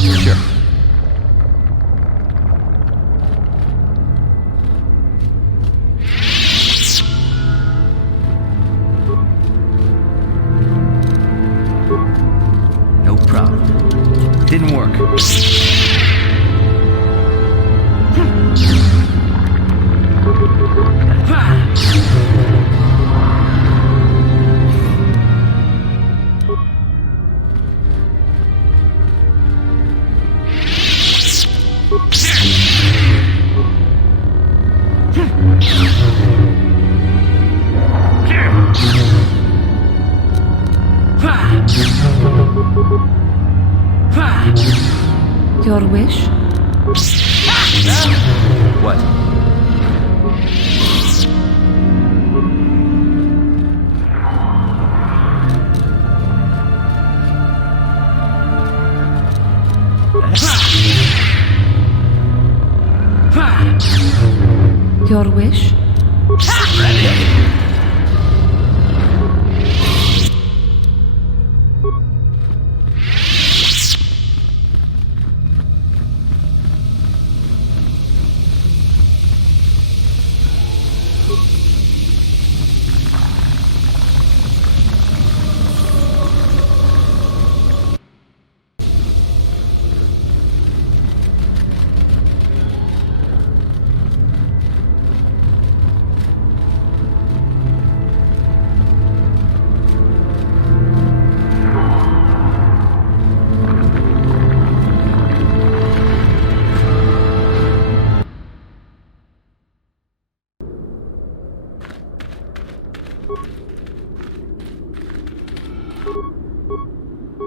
Sure. No problem. Didn't work. Your wish? What? Your wish?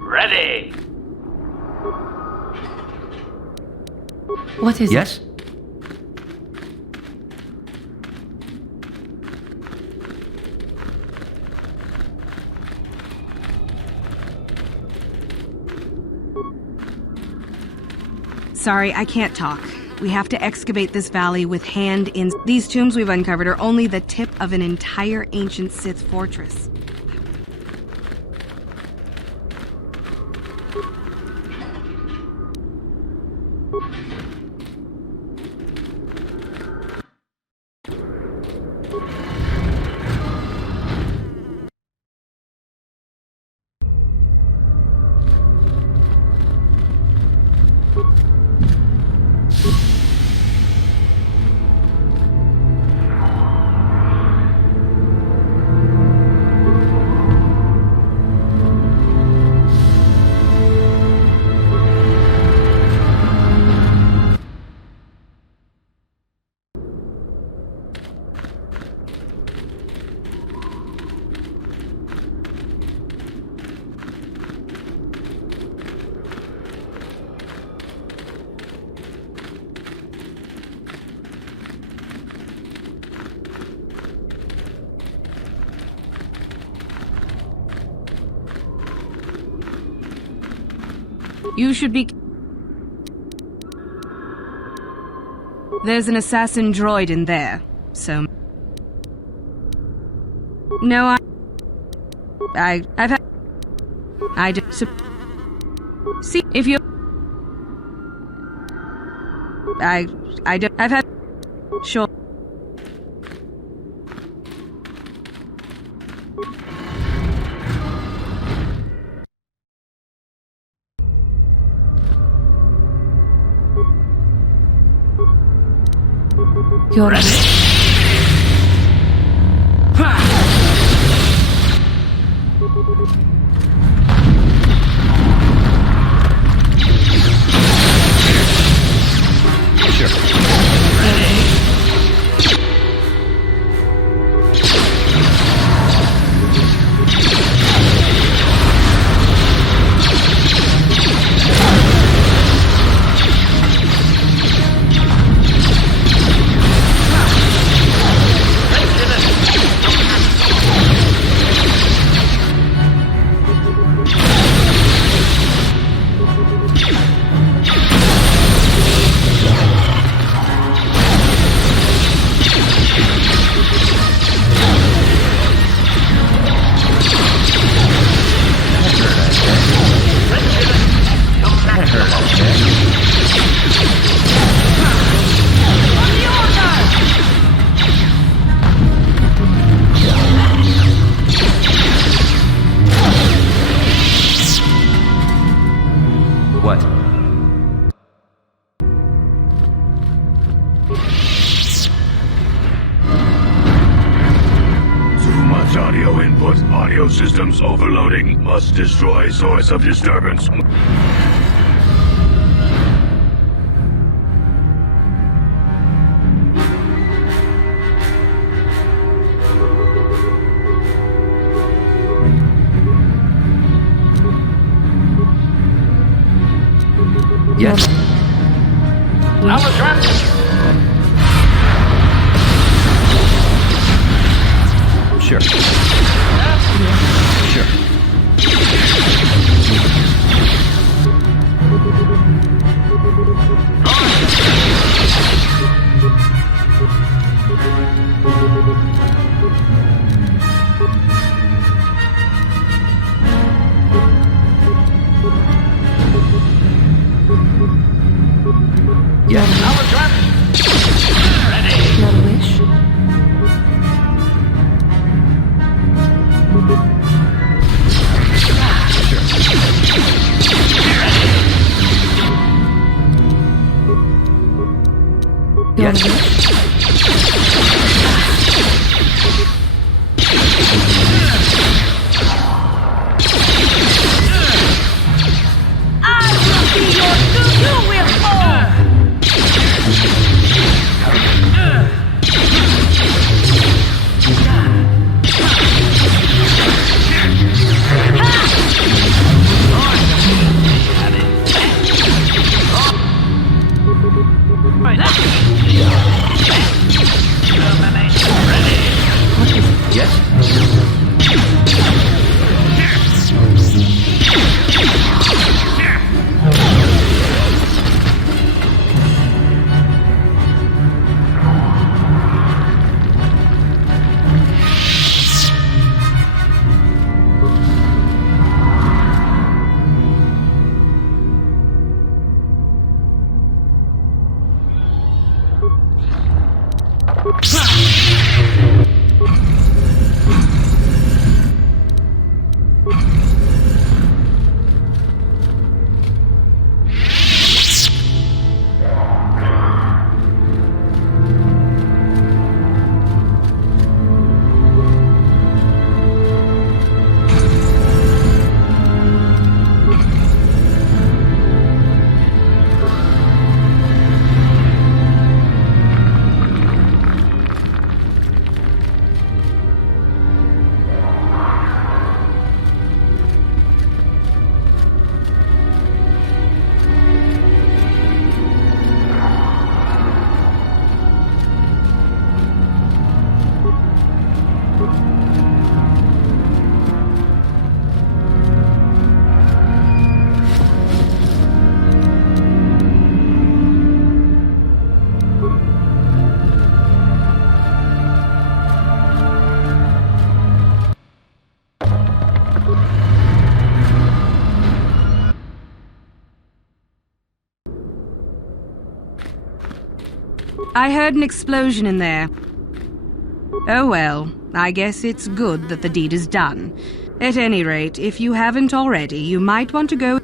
Ready. What is Yes? Sorry, I can't talk. We have to excavate this valley with hand in. These tombs we've uncovered are only the tip of an entire ancient Sith fortress. You should be... There's an assassin droid in there, so... No, I've had... I just... See, if you... I've had... Sure. You're ready. What? Too much audio input. Audio systems overloading. Must destroy source of disturbance. Sure. Sure. Yes. Not a wish? Yes. You will fall! I heard an explosion in there. Oh well, I guess it's good that the deed is done. At any rate, if you haven't already, you might want to go...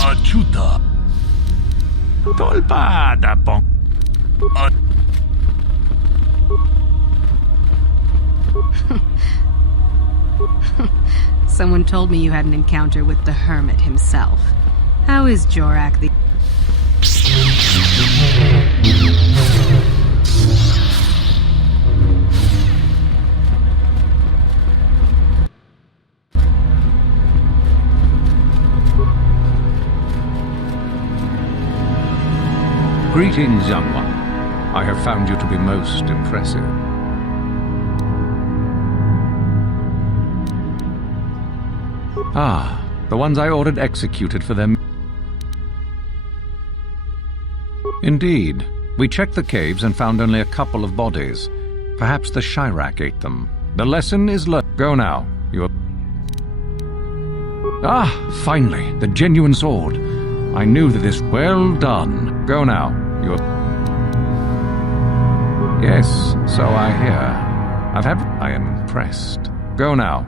Ajuda. Tolpada, pong. Someone told me you had an encounter with the Hermit himself. How is Jorak the... Greetings, young one. I have found you to be most impressive. Ah, the ones I ordered executed for them. Indeed, We checked the caves and found only a couple of bodies. Perhaps the Chirac ate them. The lesson is learned. Go now. Ah, finally, the genuine sword. I knew that this... Well done. Go now. Yes, so I hear. I am impressed. Go now.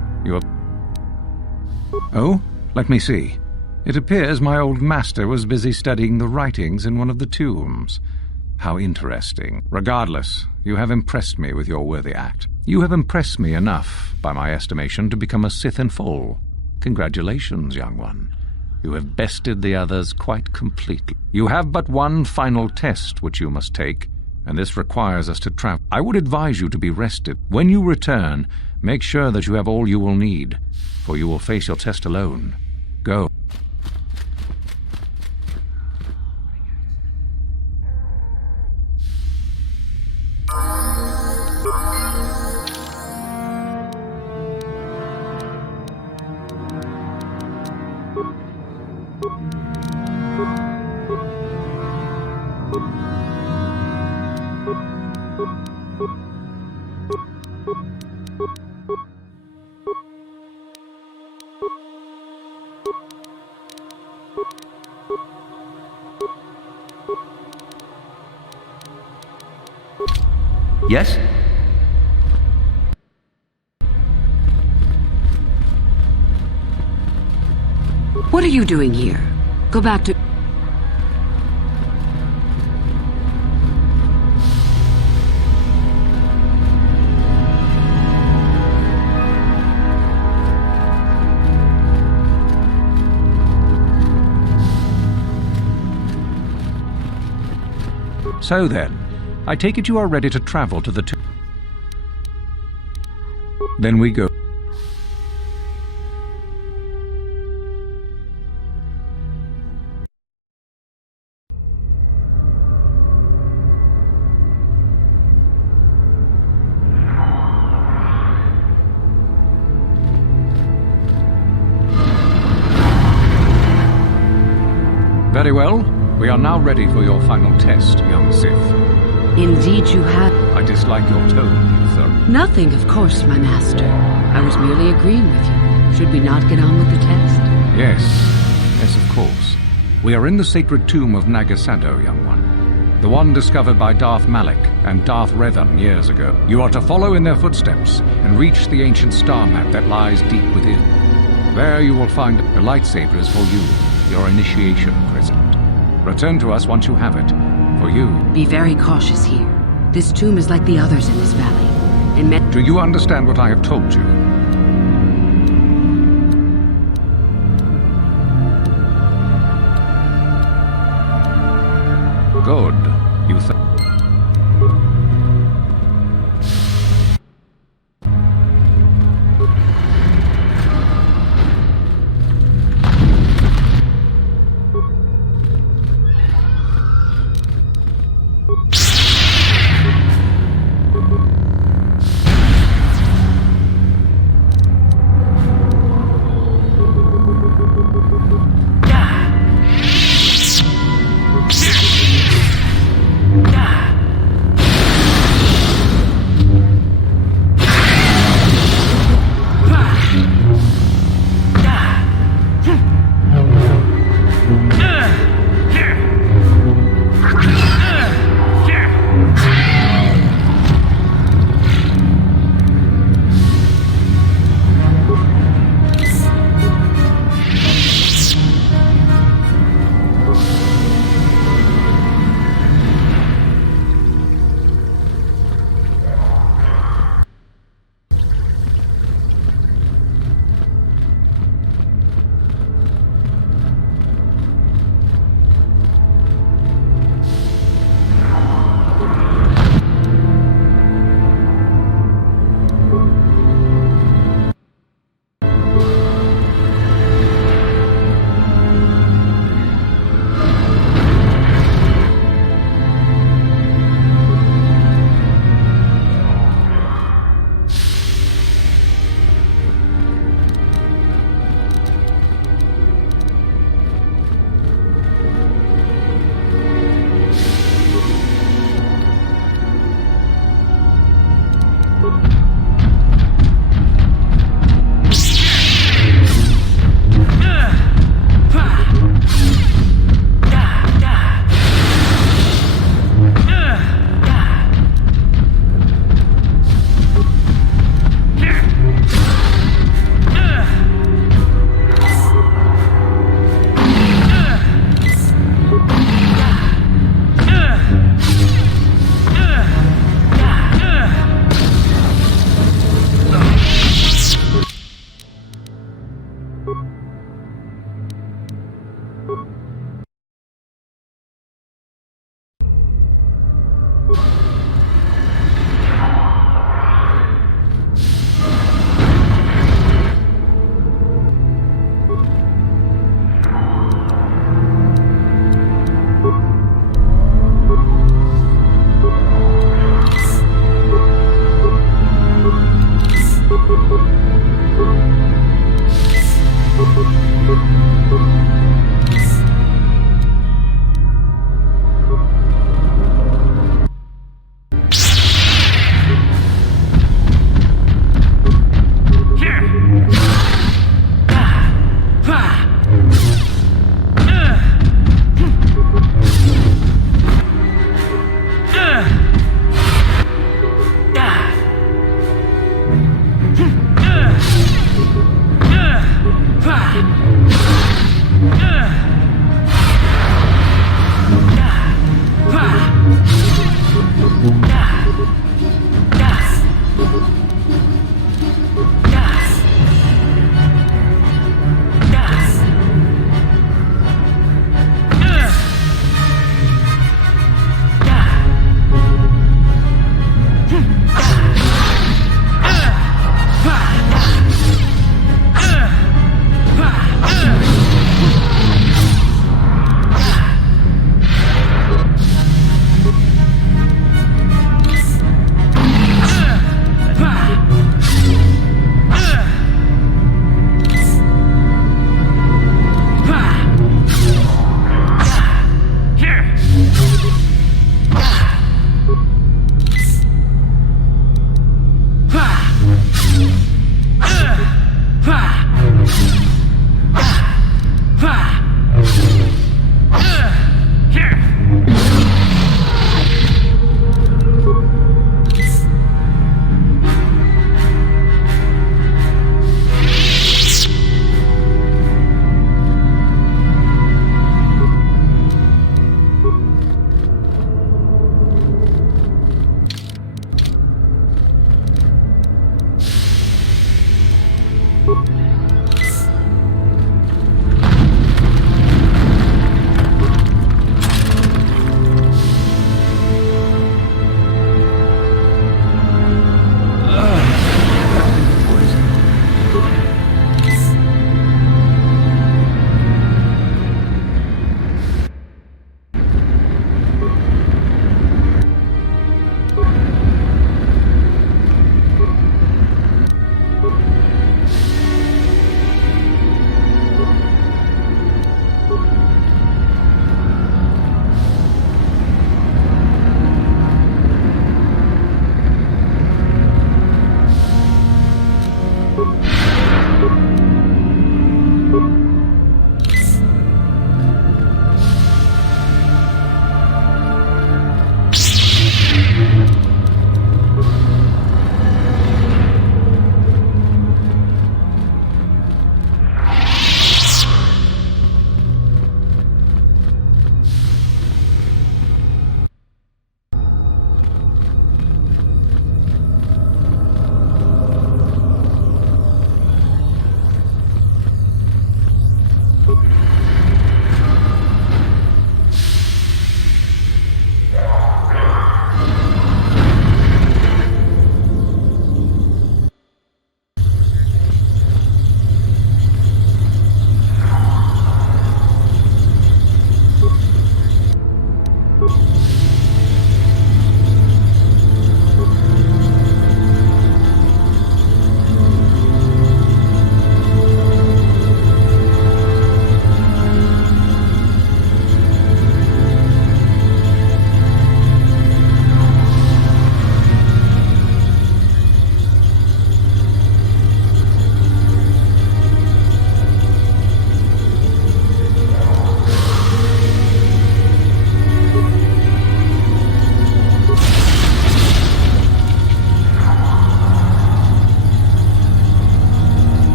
Oh, let me see. It appears my old master was busy studying the writings in one of the tombs. How interesting. Regardless, you have impressed me with your worthy act. You have impressed me enough, by my estimation, to become a Sith in full. Congratulations, young one. You have bested the others quite completely. You have but one final test which you must take, and this requires us to travel. I would advise you to be rested. When you return, make sure that you have all you will need, for you will face your test alone. Go. Yes? What are you doing here? Go back to... So then, I take it you are ready to travel to the tomb. Then we go. Very well. We are now ready for your final test, young Sith. Indeed you have. I dislike your tone, Luther. Nothing, of course, my master. I was merely agreeing with you. Should we not get on with the test? Yes. Yes, of course. We are in the sacred tomb of Nagasado, young one. The one discovered by Darth Malak and Darth Revan years ago. You are to follow in their footsteps and reach the ancient star map that lies deep within. There you will find the lightsaber is for you, your initiation present. Return to us once you have it. For you. Be very cautious here. This tomb is like the others in this valley. And do you understand what I have told you? Good. You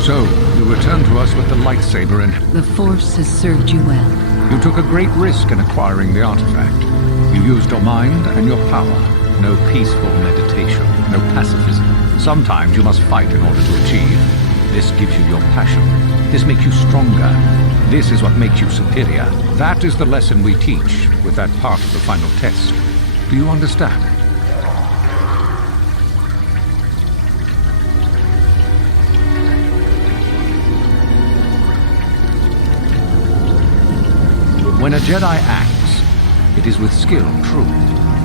So, you returned to us with the lightsaber and The Force has served you well. you took a great risk in acquiring the artifact. You used your mind and your power. No peaceful meditation, no pacifism. Sometimes you must fight in order to achieve. This gives you your passion. This makes you stronger. This is what makes you superior. That is the lesson we teach with that part of the final test. Do you understand? When a Jedi acts, it is with skill, true.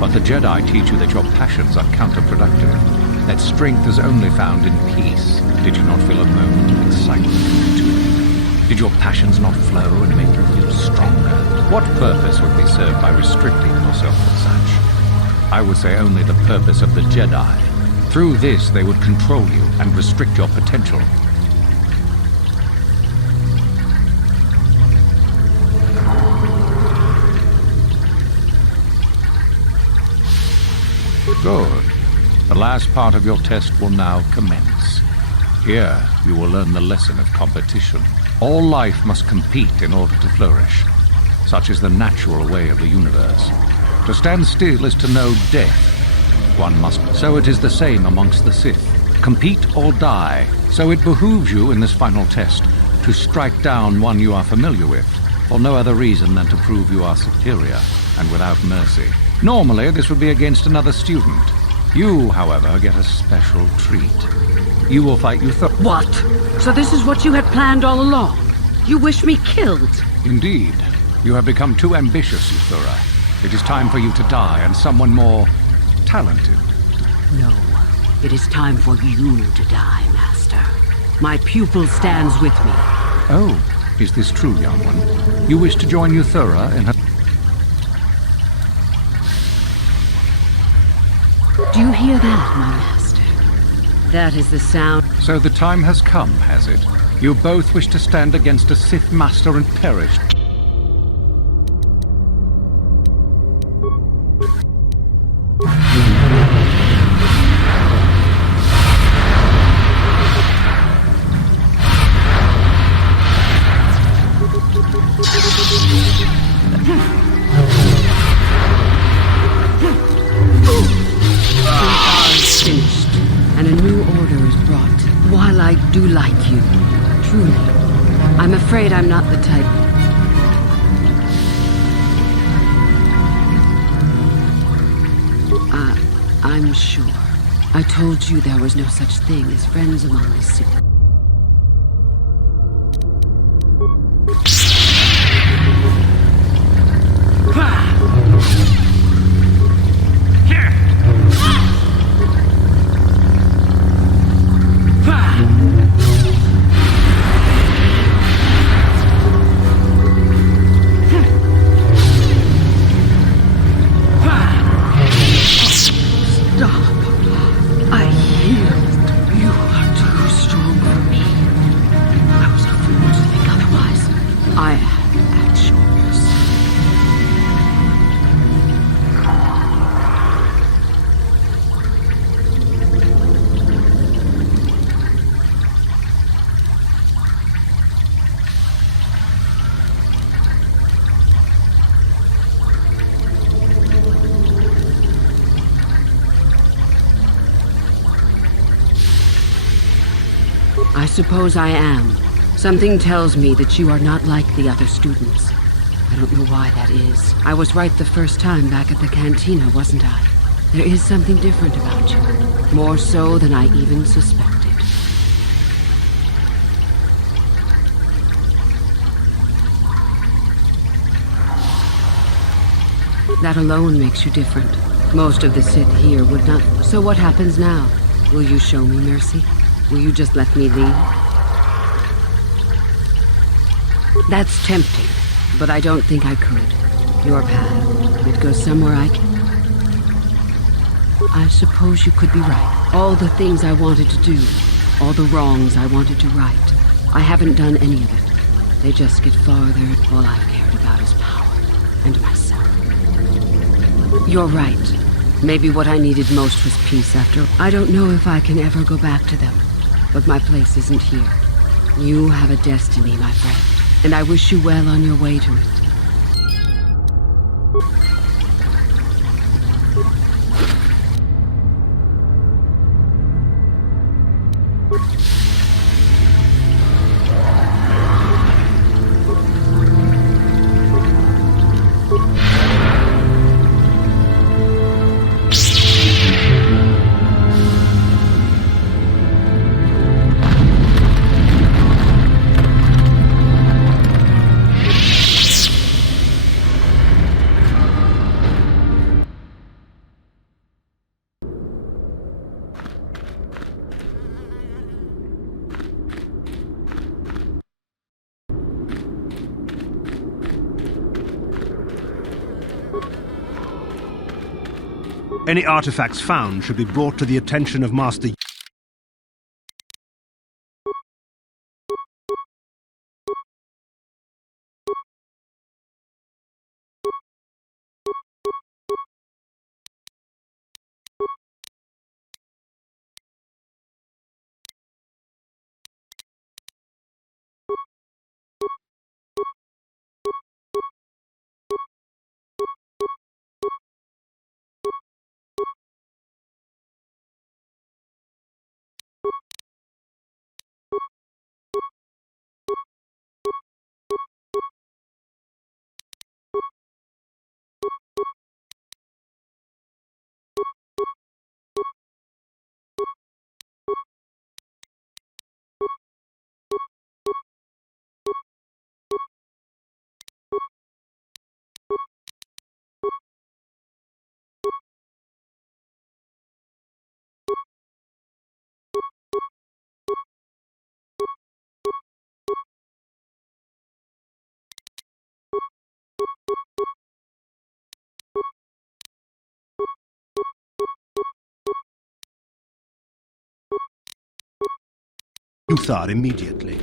But the Jedi teach you that your passions are counterproductive. That strength is only found in peace. Did you not feel a moment of excitement too? Did your passions not flow and make you feel stronger? What purpose would be served by restricting yourself from such? I would say only the purpose of the Jedi. Through this, they would control you and restrict your potential. Good. The last part of your test will now commence. Here, you will learn the lesson of competition. All life must compete in order to flourish. Such is the natural way of the universe. To stand still is to know death. One must. So it is the same amongst the Sith. Compete or die. So it behooves you in this final test to strike down one you are familiar with, for no other reason than to prove you are superior and without mercy. Normally, this would be against another student. You, however, get a special treat. You will fight What? So this is what you had planned all along? You wish me killed? Indeed. You have become too ambitious, Euthura. It is time for you to die, and someone more talented. No. It is time for you to die, Master. My pupil stands with me. Oh, is this true, young one? You wish to join Euthura in her... Do you hear that, my master? That is the sound. So the time has come, has it? You both wish to stand against a Sith Master and perish. Finished, and a new order is brought. While I do like you, truly, I'm afraid I'm not the type. I'm sure. I told you there was no such thing as friends among the Sith. I suppose I am. Something tells me that you are not like the other students. I don't know why that is. I was right the first time back at the cantina, wasn't I? There is something different about you. More so than I even suspected. That alone makes you different. Most of the Sith here would not. So what happens now? Will you show me mercy? Will you just let me leave? That's tempting, but I don't think I could. Your path, it goes somewhere I can. I suppose you could be right. All the things I wanted to do, all the wrongs I wanted to right, I haven't done any of it. They just get farther. All I've cared about is power and myself. You're right. Maybe what I needed most was peace after. I don't know if I can ever go back to them. But my place isn't here. You have a destiny, my friend, and I wish you well on your way to it. Any artifacts found should be brought to the attention of Master. Uthar immediately.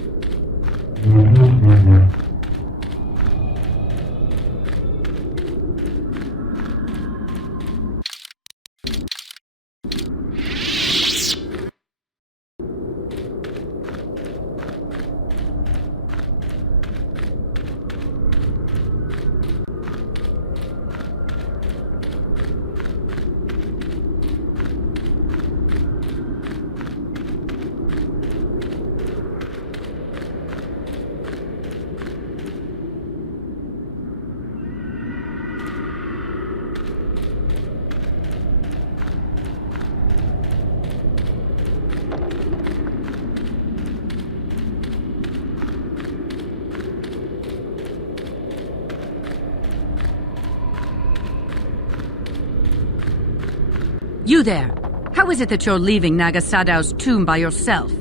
You there! How is it that you're leaving Nagasadow's tomb by yourself?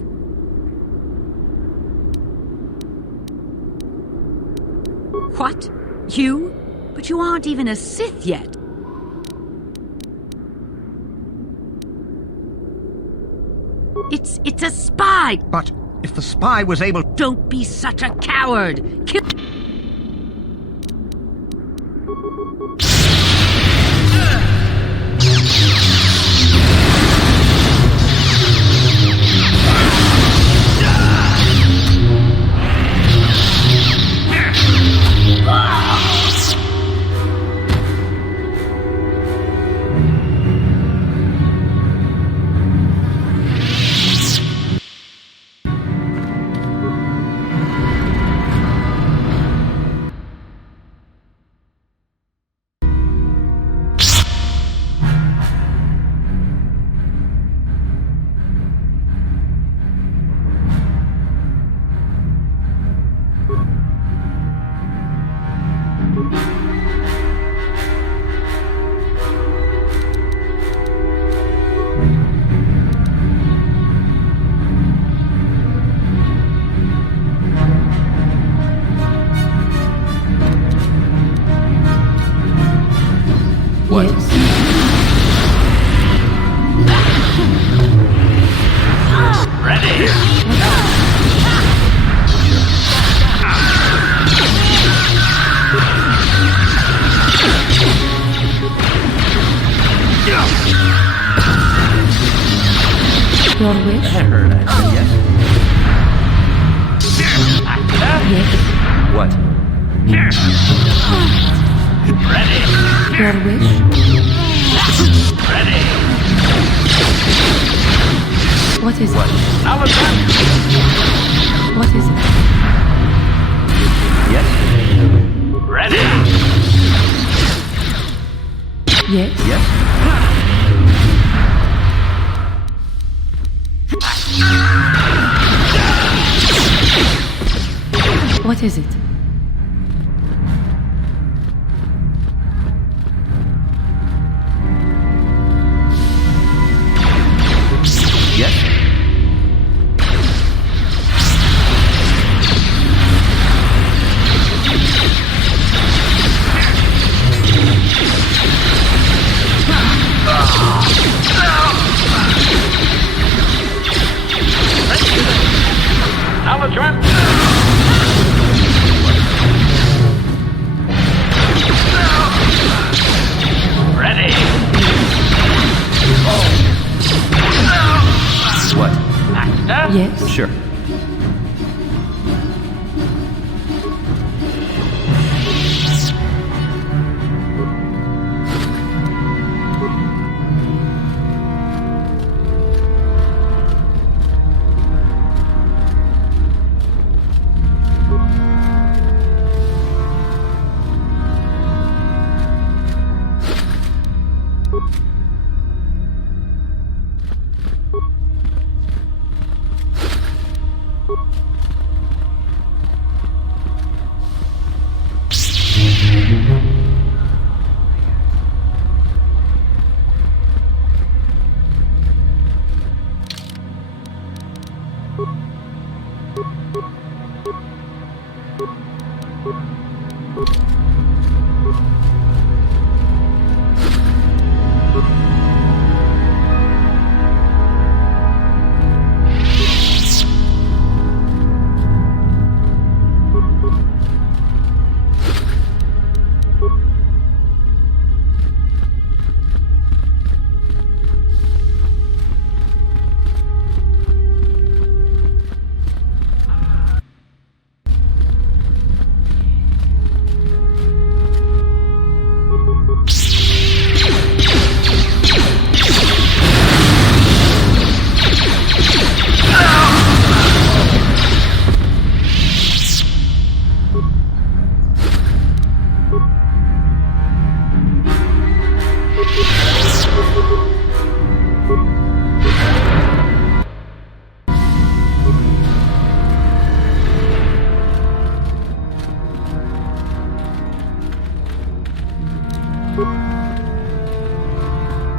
What? You? But you aren't even a Sith yet. It's a spy! But if the spy was able... Don't be such a coward! Kill... Your wish? I heard, yes. What? Ready. Your wish? Ready. What is it? Acknowledgement. What is it? Yes? Ready. Yes? Yes? What is it? Yes? Acknowledgement. Ready. What? Master? Yes? Sure.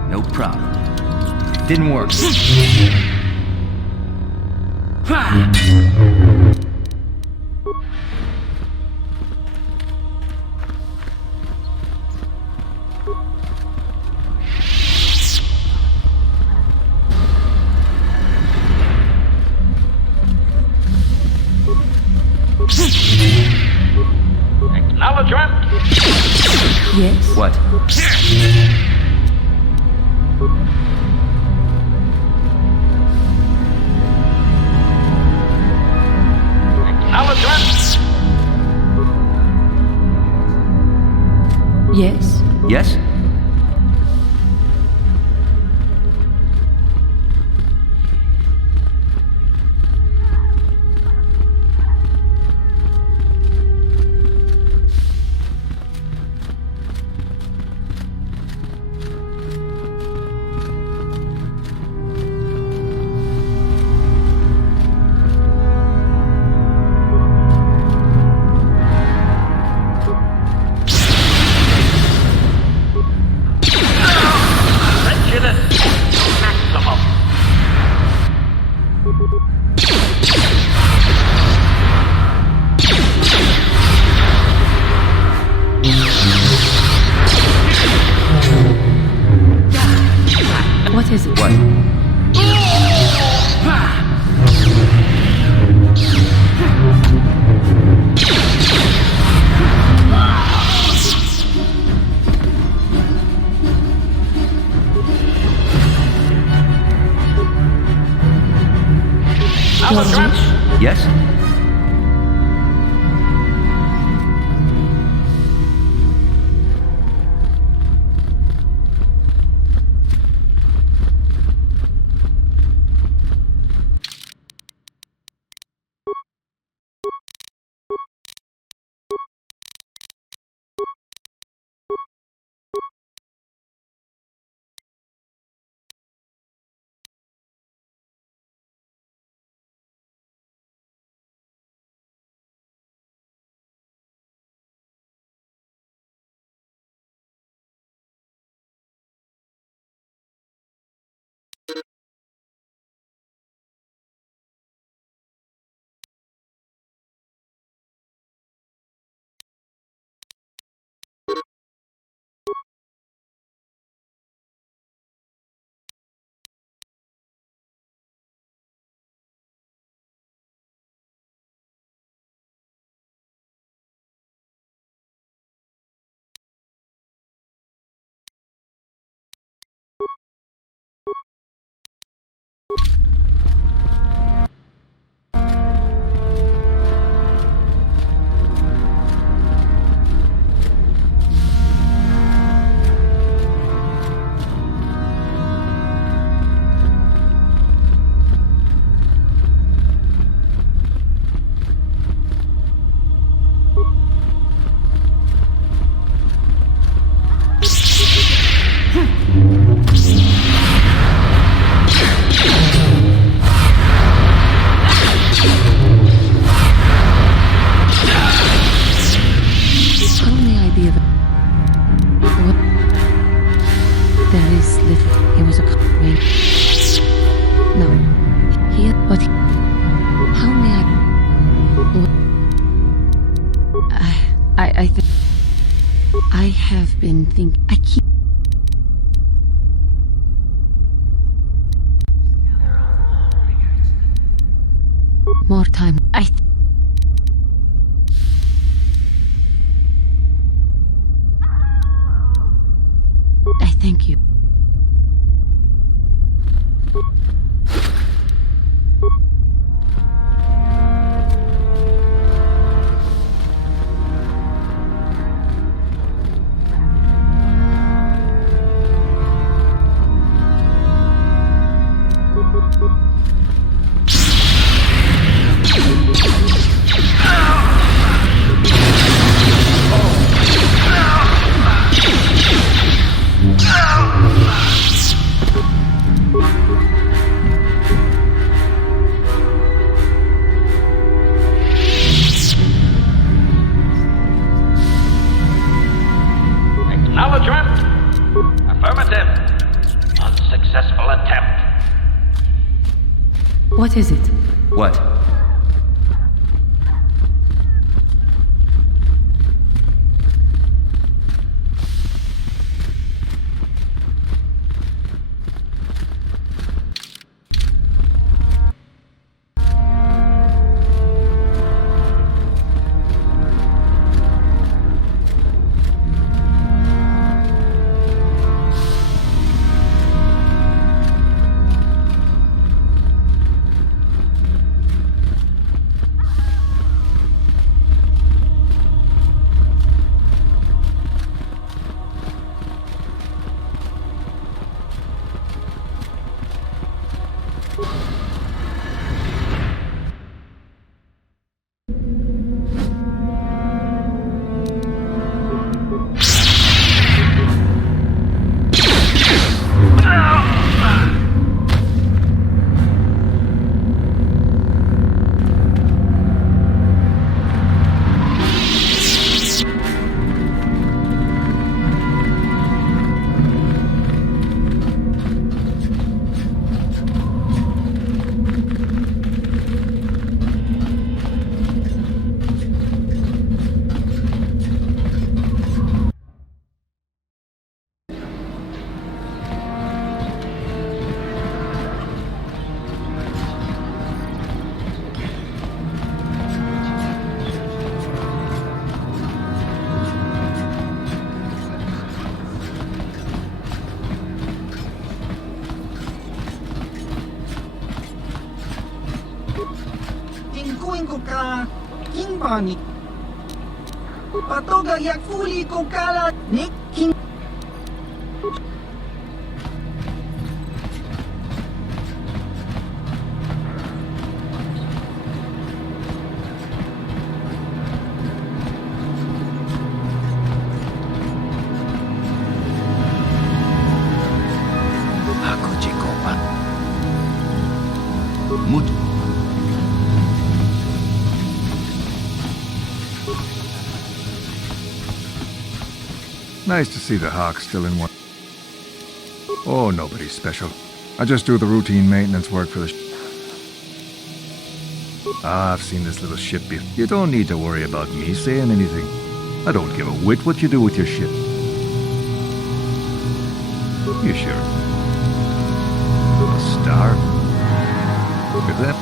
No problem. Didn't work. Acknowledgement. Yes? What? Acknowledgement. Yes? Yes? What is it? What? Your wish? Yes? have been thinking. I keep. More time. I thank you. Acknowledgement. Affirmative. Unsuccessful attempt. What is it? What? Kimbani. Patoga yakfuli kokala Nick King. Ako Jacoba. Mutu. Nice to see the Hawk still in one. Oh, nobody special. I just do the routine maintenance work for the I've seen this little ship before. You don't need to worry about me saying anything. I don't give a whit what you do with your ship. You sure? A star? Look at that.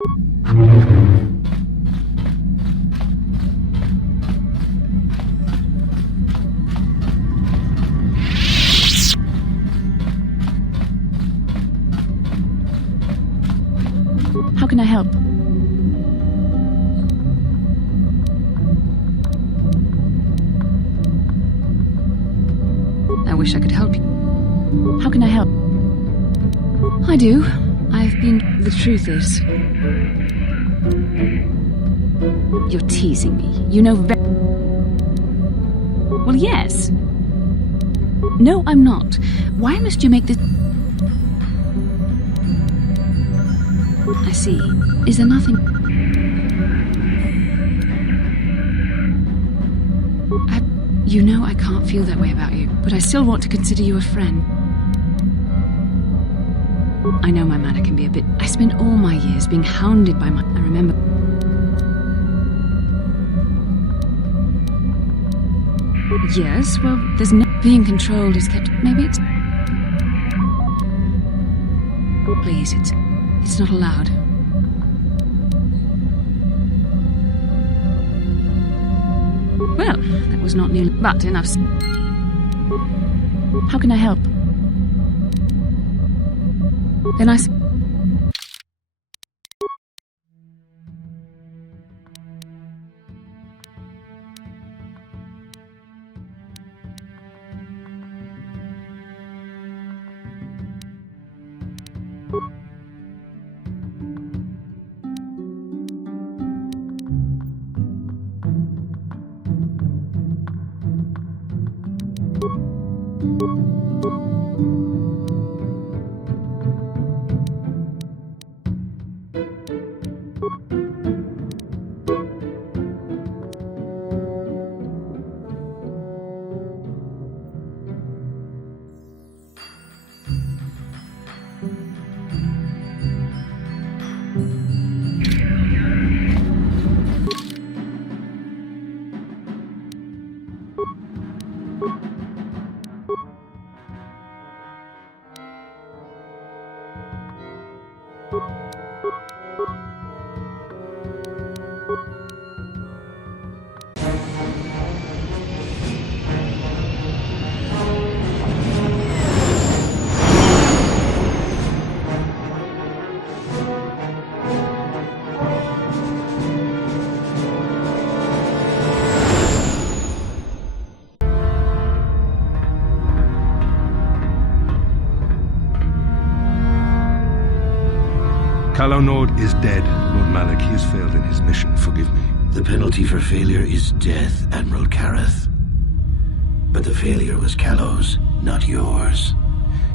How can I help? I wish I could help you. How can I help? I do. I've been... The truth is... You're teasing me. You know Well, yes. No, I'm not. Why must you make this... I see. Is there nothing... You know I can't feel that way about you, but I still want to consider you a friend. I know my manner can be a bit... I spent all my years being hounded by my... I remember... Yes, well, there's no... Being controlled is kept... Maybe it's... Please, it's not allowed. Well, that was not nearly... But enough... How can I help? Then I... Kalonord is dead, Lord Malak. He has failed in his mission. Forgive me. The penalty for failure is death, Admiral Kareth. But the failure was Kalo's, not yours.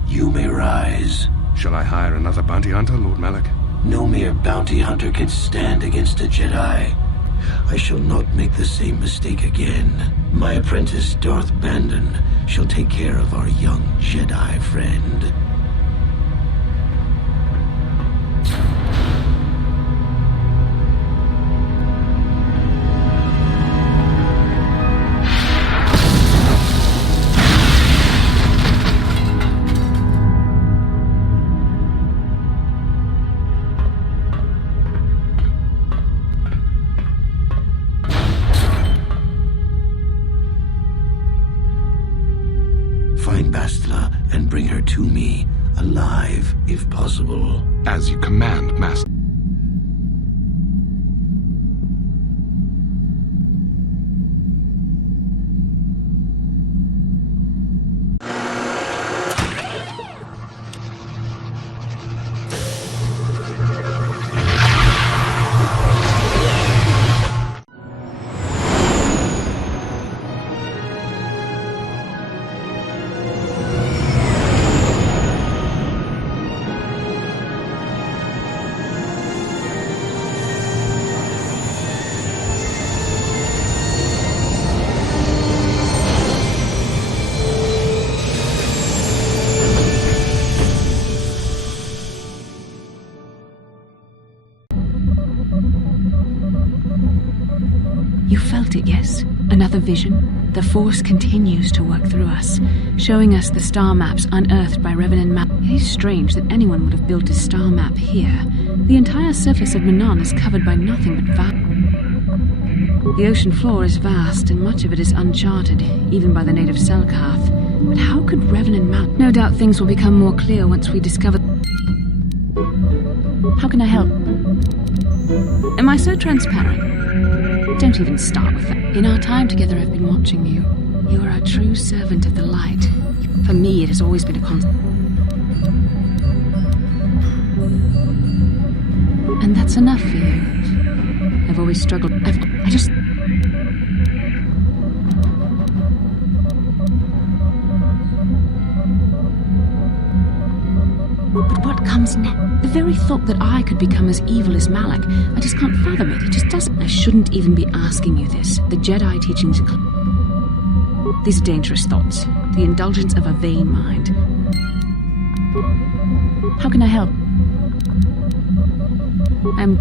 You may rise. Shall I hire another bounty hunter, Lord Malak? No mere bounty hunter can stand against a Jedi. I shall not make the same mistake again. My apprentice, Darth Bandon, shall take care of our young Jedi friend. Find Bastila and bring her to me, alive, if possible. As you command, Master. You felt it, yes? Another vision? The Force continues to work through us, showing us the star maps unearthed by Revenant Map. It is strange that anyone would have built a star map here. The entire surface of Manon is covered by nothing but The ocean floor is vast, and much of it is uncharted, even by the native Selkarth. But how could Revan and No doubt things will become more clear once we discover... How can I help? Am I so transparent? Don't even start with that. In our time together, I've been watching you. You are a true servant of the light. For me, it has always been a constant. And that's enough for you. I've always struggled. I just... But what comes next? The very thought that I could become as evil as Malak, I just can't fathom it. It just doesn't. I shouldn't even be asking you this. The Jedi teachings... These are dangerous thoughts. The indulgence of a vain mind. How can I help? I'm...